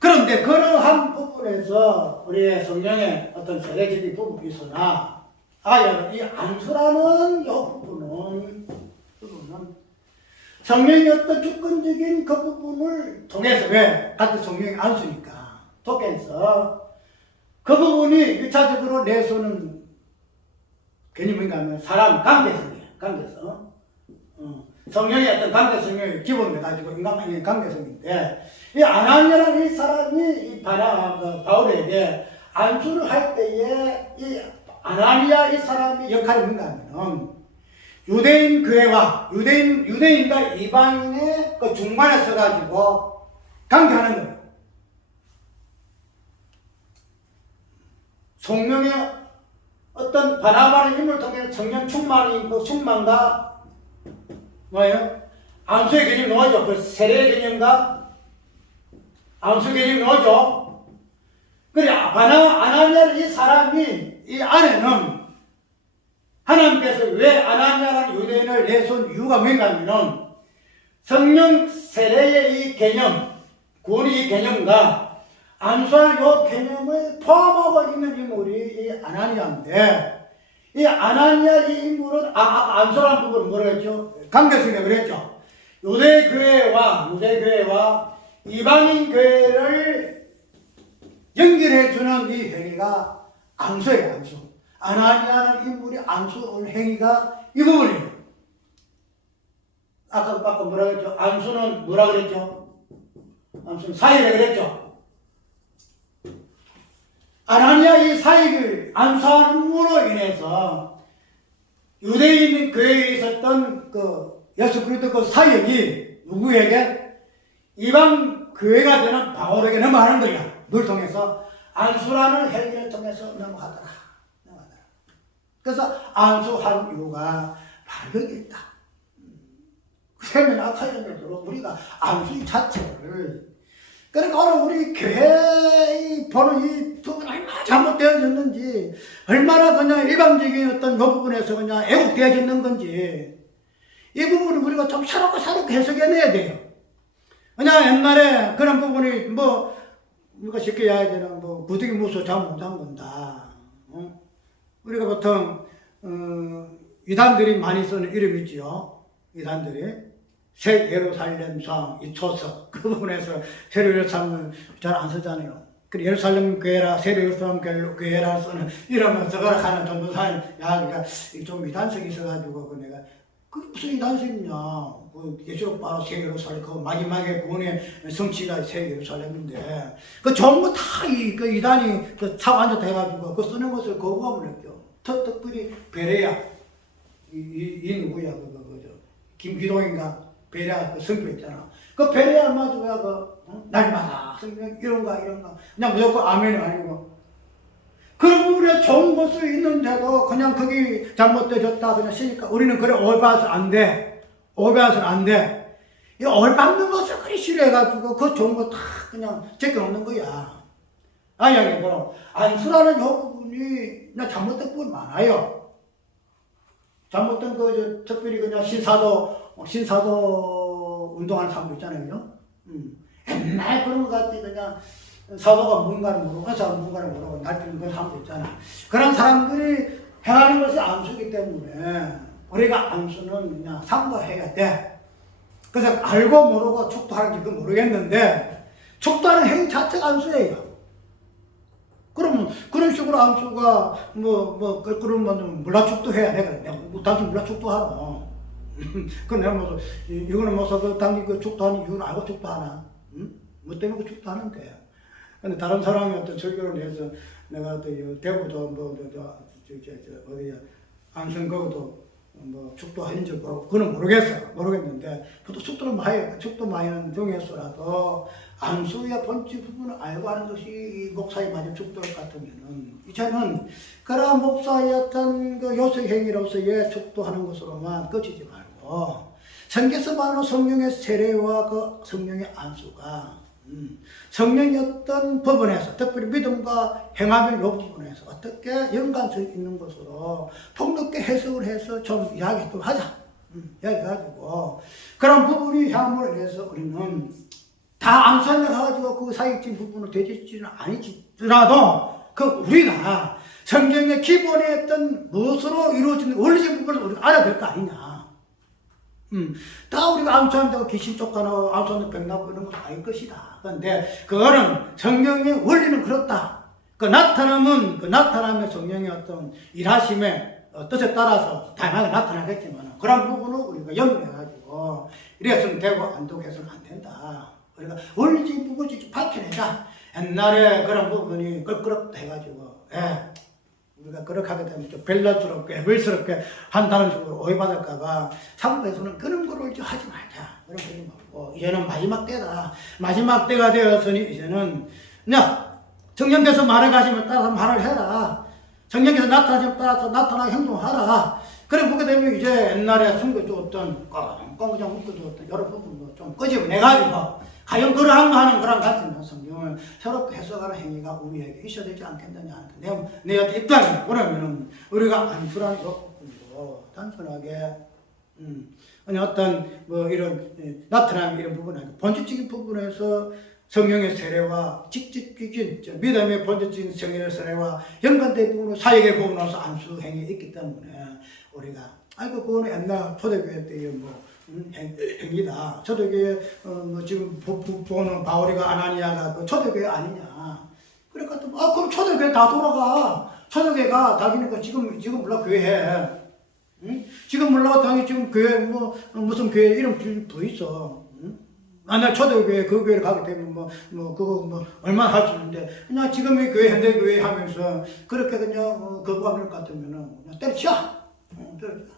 그런데 그러한 부분에서 우리의 성령의 어떤 세례적인 부분이 있으나 이 안수라는 이 부분은 성령의 어떤 주권적인 그 부분을 통해서 왜? 같은 성령의 안수니까 통해서 그 부분이 1차적으로 내세우는 개념이 뭔가 하면 사람 관계성이에요. 관계성. 성령의 어떤 관계성을 기본으로 가지고 인간관계의 관계성인데 이 아나니아라는 이 사람이 이 바울에게 안수를 할 때에 이 아나니아 이 사람의 역할이 뭔가 하면 유대인 교회와 유대인과 이방인의 그 중간에 서가지고 관계하는 거예요. 성령의 어떤 바나바의 힘을 통해 성령 충만이 그 충만과 뭐예요? 안수의 개념이 나오죠. 그 세례의 개념과 안수 개념이 나오죠. 그래 아나니아는 이 사람이 이 안에는 하나님께서 왜 아나니아라는 유대인을 내세운 이유가 뭔가 하면 성령 세례의 이 개념, 구원의 이 개념과 안수하는 이 개념을 포함하고 있는 인물이 이 아나니아인데 이 아나니아 이 인물은 안수라는 부분은 뭐라고 했죠? 관계성이라고 그랬죠. 유대교회와 이방인 교회를 연결해주는 이 행위가 안수예요. 안수. 아나니아라는 인물이 안수할 행위가 이 부분이에요. 아까 뭐라 그랬죠? 안수는 뭐라 그랬죠? 안수는 사역이라고 그랬죠. 아나니아 이 사역을 안수함으로 인해서 유대인 교회에 있었던 그 예수 그리스도 그 사역이 누구에게? 이방 교회가 되는 바울에게 넘어가는 거야. 뭘 통해서? 안수라는 행위를 통해서 넘어가더라. 그래서 안수한 이유가 바로 여기 있다. 세면 아카이언에도 우리가 안수 자체를 그러니까 오늘 우리 교회의 보는 이 부분이 얼마나 잘못되어졌는지 얼마나 그냥 일방적인 어떤 이 부분에서 그냥 애국되어졌는 건지 이 부분을 우리가 좀 새롭게 해석해내야 돼요. 그냥 옛날에 그런 부분이 우리가 쉽게 이야기하는 부득이 무소 잠 못한 건다. 우리가 보통 이단들이 많이 쓰는 이름이 있죠. 이단들이 새 예루살렘상 이 초석 그 부분에서 새 예루살렘을 잘 안 쓰잖아요. 그 예루살렘 교회라 새 예루살렘 교회라 쓰는 이름을 써가라 하는 전도사님 야 좀 이단성이 있어가지고 내가 그게 무슨 이단식이냐. 그 예수로 바로 세계로 살고 마지막에 구원의 성취가 세계로 살렸는데 그 전부 다그 이단이 그 사고 앉았다 해가지고 그 쓰는 것을 거부함을 느껴. 특별히 베레야 이 누구야 그저 김기동인가 베레야 그 성표 있잖아. 그 베레야 마주야 그 날마다 성경 이런가 그냥 무조건 아멘이 아니고. 그런 우리가 좋은 것을 있는데도 그냥 거기 잘못되어졌다 그냥 쓰니까 우리는 그래 오해봐서는 안 돼. 오해봐서는 안 돼. 이 오해받는 것을 그리 싫어해가지고 그 좋은 거 다 그냥 제껴놓는 거야. 아니야기로 안수라는 요 부분이 그냥 잘못된 부분이 많아요. 잘못된 그 특별히 그냥 신사도 운동하는 사람도 있잖아요. 옛날 그런 것 같아 그냥 사도가 뭔가를 모르고 의사가 뭔가를 모르고 날뛰는 그런 사람도 있잖아. 그런 사람들이 행하는 것이 안수이기 때문에 우리가 안수는 그냥 삼가해야 돼. 그래서 알고 모르고 축도하는지 그건 모르겠는데 축도하는 행위 자체가 안수예요. 그러면 그런 식으로 안수가 그러면 몰라 축도해야 돼. 내가 당신 몰라 축도하라. 그 내가 이거는 당신 그 축도하는 이유는 알고 축도하나? 뭐 때문에 그 축도하는데. 근데 다른 사람이 어떤 설교를 해서 내가 또 대구도 어디야 안성거도 축도하는지 그건 모르겠는데 또 축도마이는 중에서라도 안수의 본질 부분을 알고 하는 것이 목사의 맞은 축도를 같으면은 이제는 그러한 목사의 어떤 그 요새 행위로서의 축도하는 것으로만 그치지 말고 성경에서 말하는 성령의 세례와 그 성령의 안수가 성령의 어떤 부분에서 특별히 믿음과 행함의 이 부분에서 어떻게 연관성이 있는 것으로 폭넓게 해석을 해서 좀 이야기 좀 하자. 이야기해가지고 그런 부분이 향함으로 인해서 우리는 다 안수한다 가지고 그 사역적인 부분을 되지는 아니더라도 그 우리가 성경의 기본의 어떤 무엇으로 이루어지는 원리적인 부분을 우리가 알아야 될 거 아니냐. 다 우리가 암수한다고 귀신 쫓아나고 암수한다고 병나고 이런 건 아닐 것이다. 그런데 그거는 성경의 원리는 그렇다. 그 나타남의 성령의 어떤 일하심의 뜻에 따라서 다양하게 나타나겠지만 그런 부분을 우리가 염려해가지고 이래서는 되고 안 되고 해서는 안 된다. 우리가 원리적인 부분을 직접 밝혀내자. 옛날에 그런 부분이 껄끄럽다 해가지고 우리가 그렇게 하게 되면 좀 밸런스럽게, 애벌스럽게 한다는 식으로 오해받을까봐 사무에서는 그런 거를 이제 하지 말자. 그런 거 하지 말고, 이제는 마지막 때다. 마지막 때가 되었으니, 이제는, 성령께서 말해가시면 따라서 말을 해라. 성령께서 나타나시면 따라서 나타나게 행동하라. 그래 보게 되면 이제 옛날에 숨겨두었던, 꽁꽁 그냥 묶어두었던 여러 부분도 좀 끄집어내가지고, 과연 그러한 거 하는 거랑 같은 성경을 새롭게 해석하는 행위가 우리에게 있어야 되지 않겠느냐. 내 입장이 그러면은 우리가 안수라는 부분도 단순하게 어떤 이런 나타나는 이런 부분 아니고 본질적인 부분에서 성령의 세례와 직접적인 믿음의 본질적인 성령의 세례와 연관된 부분으로 사역의 부분으로서 안수 행위 있기 때문에 우리가 그거는 옛날 초대교회 때의 행위다. 초대교회 지금 보는 바울이가 아나니아가 그 초대교회 아니냐. 그러니까 그럼 초대교회 다 돌아가. 초대교회가 자기는 지금 몰라 교회해. 지금 몰라 당연히 지금 교회 무슨 교회 이름 더 있어. 나 초대교회 그 교회를 가게 되면 그거 얼마나 할 수 있는데 그냥 지금의 교회 현대교회 하면서 그렇게 그냥 거부감을 같으면은 그냥 때려쳐. 때려쳐.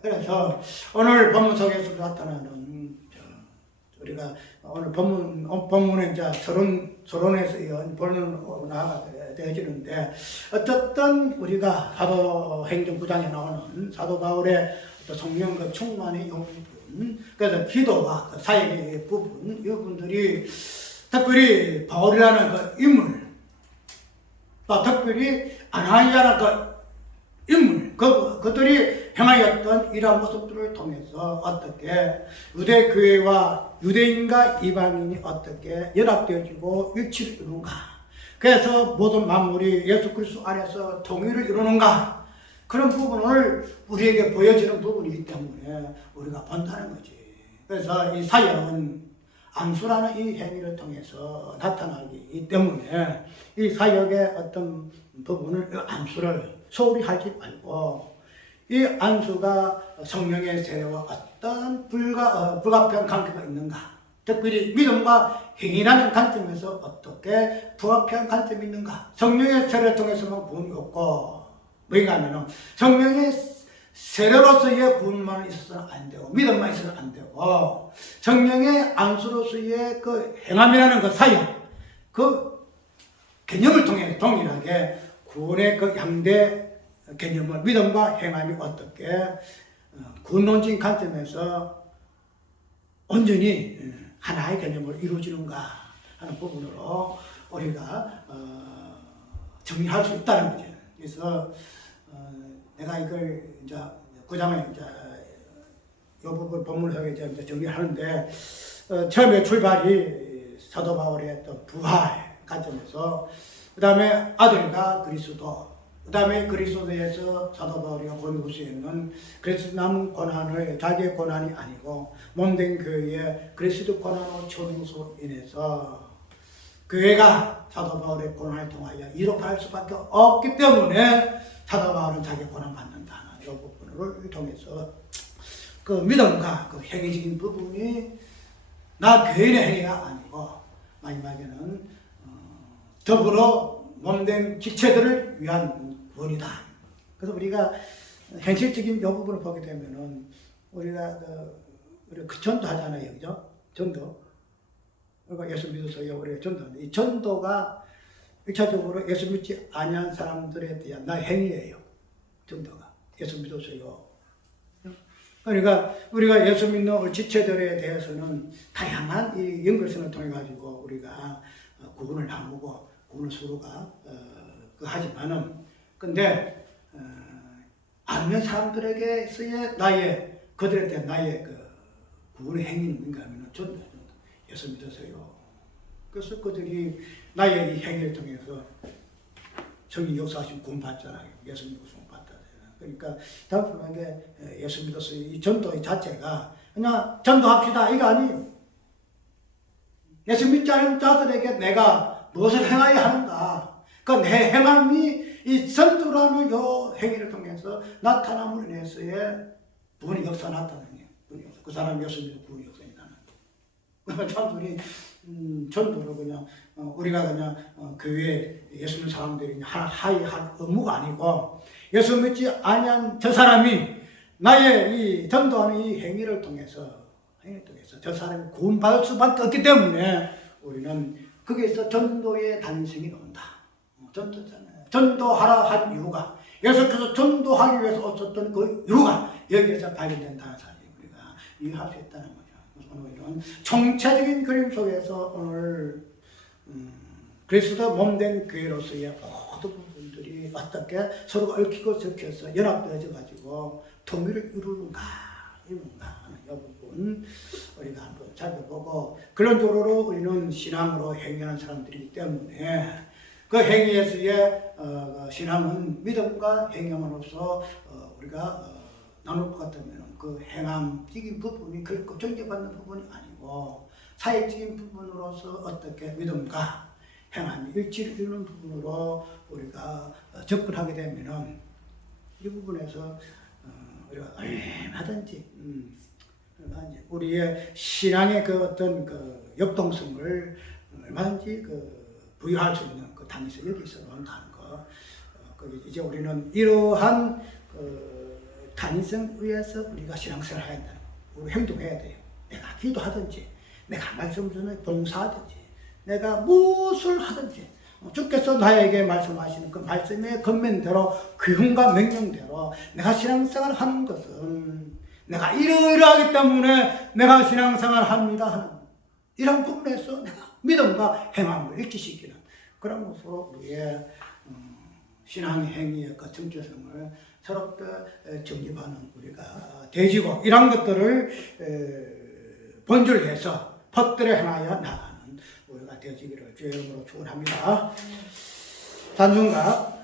그래서 오늘 본문 속에서 나타나는 우리가 오늘 본문에 이제 서론에서 본문으로 나아가 되어지는데 어쨌든 우리가 사도행전 9장에 나오는 사도 바울의 성령과 충만의 부분, 그래서 기도와 그 사역의 부분, 이분들이 특별히 바울이라는 그 인물, 또 특별히 아나니아라는 그 인물, 그들이 행하였던 이러한 모습들을 통해서 어떻게 유대교회와 유대인과 이방인이 어떻게 연합되어지고 일치를 이루는가. 그래서 모든 만물이 예수 그리스도 안에서 통일을 이루는가. 그런 부분을 우리에게 보여지는 부분이기 때문에 우리가 본다는 거지. 그래서 이 사역은 안수라는 이 행위를 통해서 나타나기 때문에 이 사역의 어떤 부분을, 안수를 소홀히 하지 말고 이 안수가 성령의 세례와 어떤 불가피한 관계가 있는가? 특별히 믿음과 행위라는 관점에서 어떻게 부합한 관점이 있는가? 성령의 세례를 통해서만 구원이 없고, 뭐인가 하면은 성령의 세례로서의 구원만 있어서는 안 되고, 믿음만 있어서는 안 되고, 성령의 안수로서의 그 행함이라는 그 사역, 그 개념을 통해 동일하게 구원의 그 양대 개념을 믿음과 행함이 어떻게 구원론적인 관점에서 온전히 하나의 개념을 이루어지는가 하는 부분으로 우리가 정리할 수 있다는 거죠. 그래서 내가 이걸 이제 구장을 이제 이 부분 본문을 이제 정리하는데 처음에 출발이 사도 바울의 어떤 부활 관점에서 그 다음에 아들과 그리스도, 그 다음에 그리스도에서 사도 바울이 본고에 있는 그리스도 남은 고난을 자기의 고난이 아니고 몸된 교회에 그리스도 고난으로 처음으로 인해서 교회가 사도 바울의 고난을 통하여 이룩할 수밖에 없기 때문에 사도 바울은 자기 고난 받는다는 이 부분을 통해서 그 믿음과 그 행위적인 부분이 나 교인의 행위가 아니고 마지막에는 더불어 몸된 지체들을 위한 구원이다. 그래서 우리가 현실적인 이 부분을 보게 되면은 우리가 그 전도 하잖아요, 그죠? 전도. 그러니까 예수 믿어서요, 우리가 전도하는데 이 전도가 1차적으로 예수 믿지 아니한 사람들에 대한 나의 행위예요. 전도가. 예수 믿어서요. 그러니까 우리가 예수 믿는 우리 지체들에 대해서는 다양한 이 연결선을 통해 가지고 우리가 구분을 나누고 구분을 서로가 하지만은 근데 아는 사람들에게서의 나의 그들에 대한 나의 그 구분의 행위는 뭔가 하면은 전도 예수 믿어서요. 그래서 그들이 나의 이 행위를 통해서 성령 역사하신 구원 받잖아요. 예수 믿고 구원 받잖아요. 그러니까 단순하게 예수 믿어서 이 전도 자체가 그냥 전도합시다 이거 아니에요. 예수 믿지 않은 자들에게 내가 무엇을 행하여야 하는가? 그 내 행함이 이 전도라는 요 행위를 통해서 나타남으로 인해서의 구원의 역사 나타나는 거예요. 그 사람 예수 믿고 구원의 역사가 나타나는 거예요. 단순히 전도를 그냥 우리가 그냥 교회에 예수 믿는 사람들이 하이 한 의무가 아니고 예수 믿지 아니한 저 사람이 나의 이 전도하는 이 행위를 통해서 저 사람이 구원받을 수밖에 없기 때문에 우리는 거기에서 전도의 단성이 나온다. 전도잖아요. 전도하라 한 이유가 예수께서 전도하기 위해서 오셨던 그 이유가 여기에서 발견된다는 사실을 우리가 이해할 수 있다는 거죠. 오늘 이런 총체적인 그림 속에서 오늘 그리스도 몸된 교회로서의 모든 부분들이 어떻게 서로가 얽히고 섞여서 연합되어져 가지고 통일을 이루는가 하는 이 부분 우리가 한번 살펴보고 결론적으로 우리는 신앙으로 행하는 사람들이기 때문에 그 행위에서의 신앙은 믿음과 행함으로써 우리가 나눌 것 같으면 그 행함적인 부분이 결코 정죄받는 부분이 아니고 사회적인 부분으로서 어떻게 믿음과 행함이 일치를 이루는 부분으로 우리가 접근하게 되면은 이 부분에서 우리가 얼마든지 우리의 신앙의 그 어떤 그 역동성을 얼마든지 부여할 수 있는 그 단위에서 여기서 나온다는 거. 이제 우리는 이러한 단위성 위에서 우리가 신앙생활을 해야 된다는 거. 우리 행동해야 돼요. 내가 기도하든지, 내가 말씀드리는 봉사하든지, 내가 무엇을 하든지, 주께서 나에게 말씀하시는 그 말씀의 권면대로, 교훈과 명령대로 내가 신앙생활을 하는 것은 내가 이러이러하기 때문에 내가 신앙생활을 합니다 하는 이런 부분에서 내가 믿음과 행함을 일치시키는 그런 것으로 우리의 신앙의 행위의 그 정체성을 새롭게 정립하는 우리가 되지고 이런 것들을 본질해서 퍼뜨려 행하여 나가는 우리가 되어지기를 주의 이름으로 축원합니다. 단순과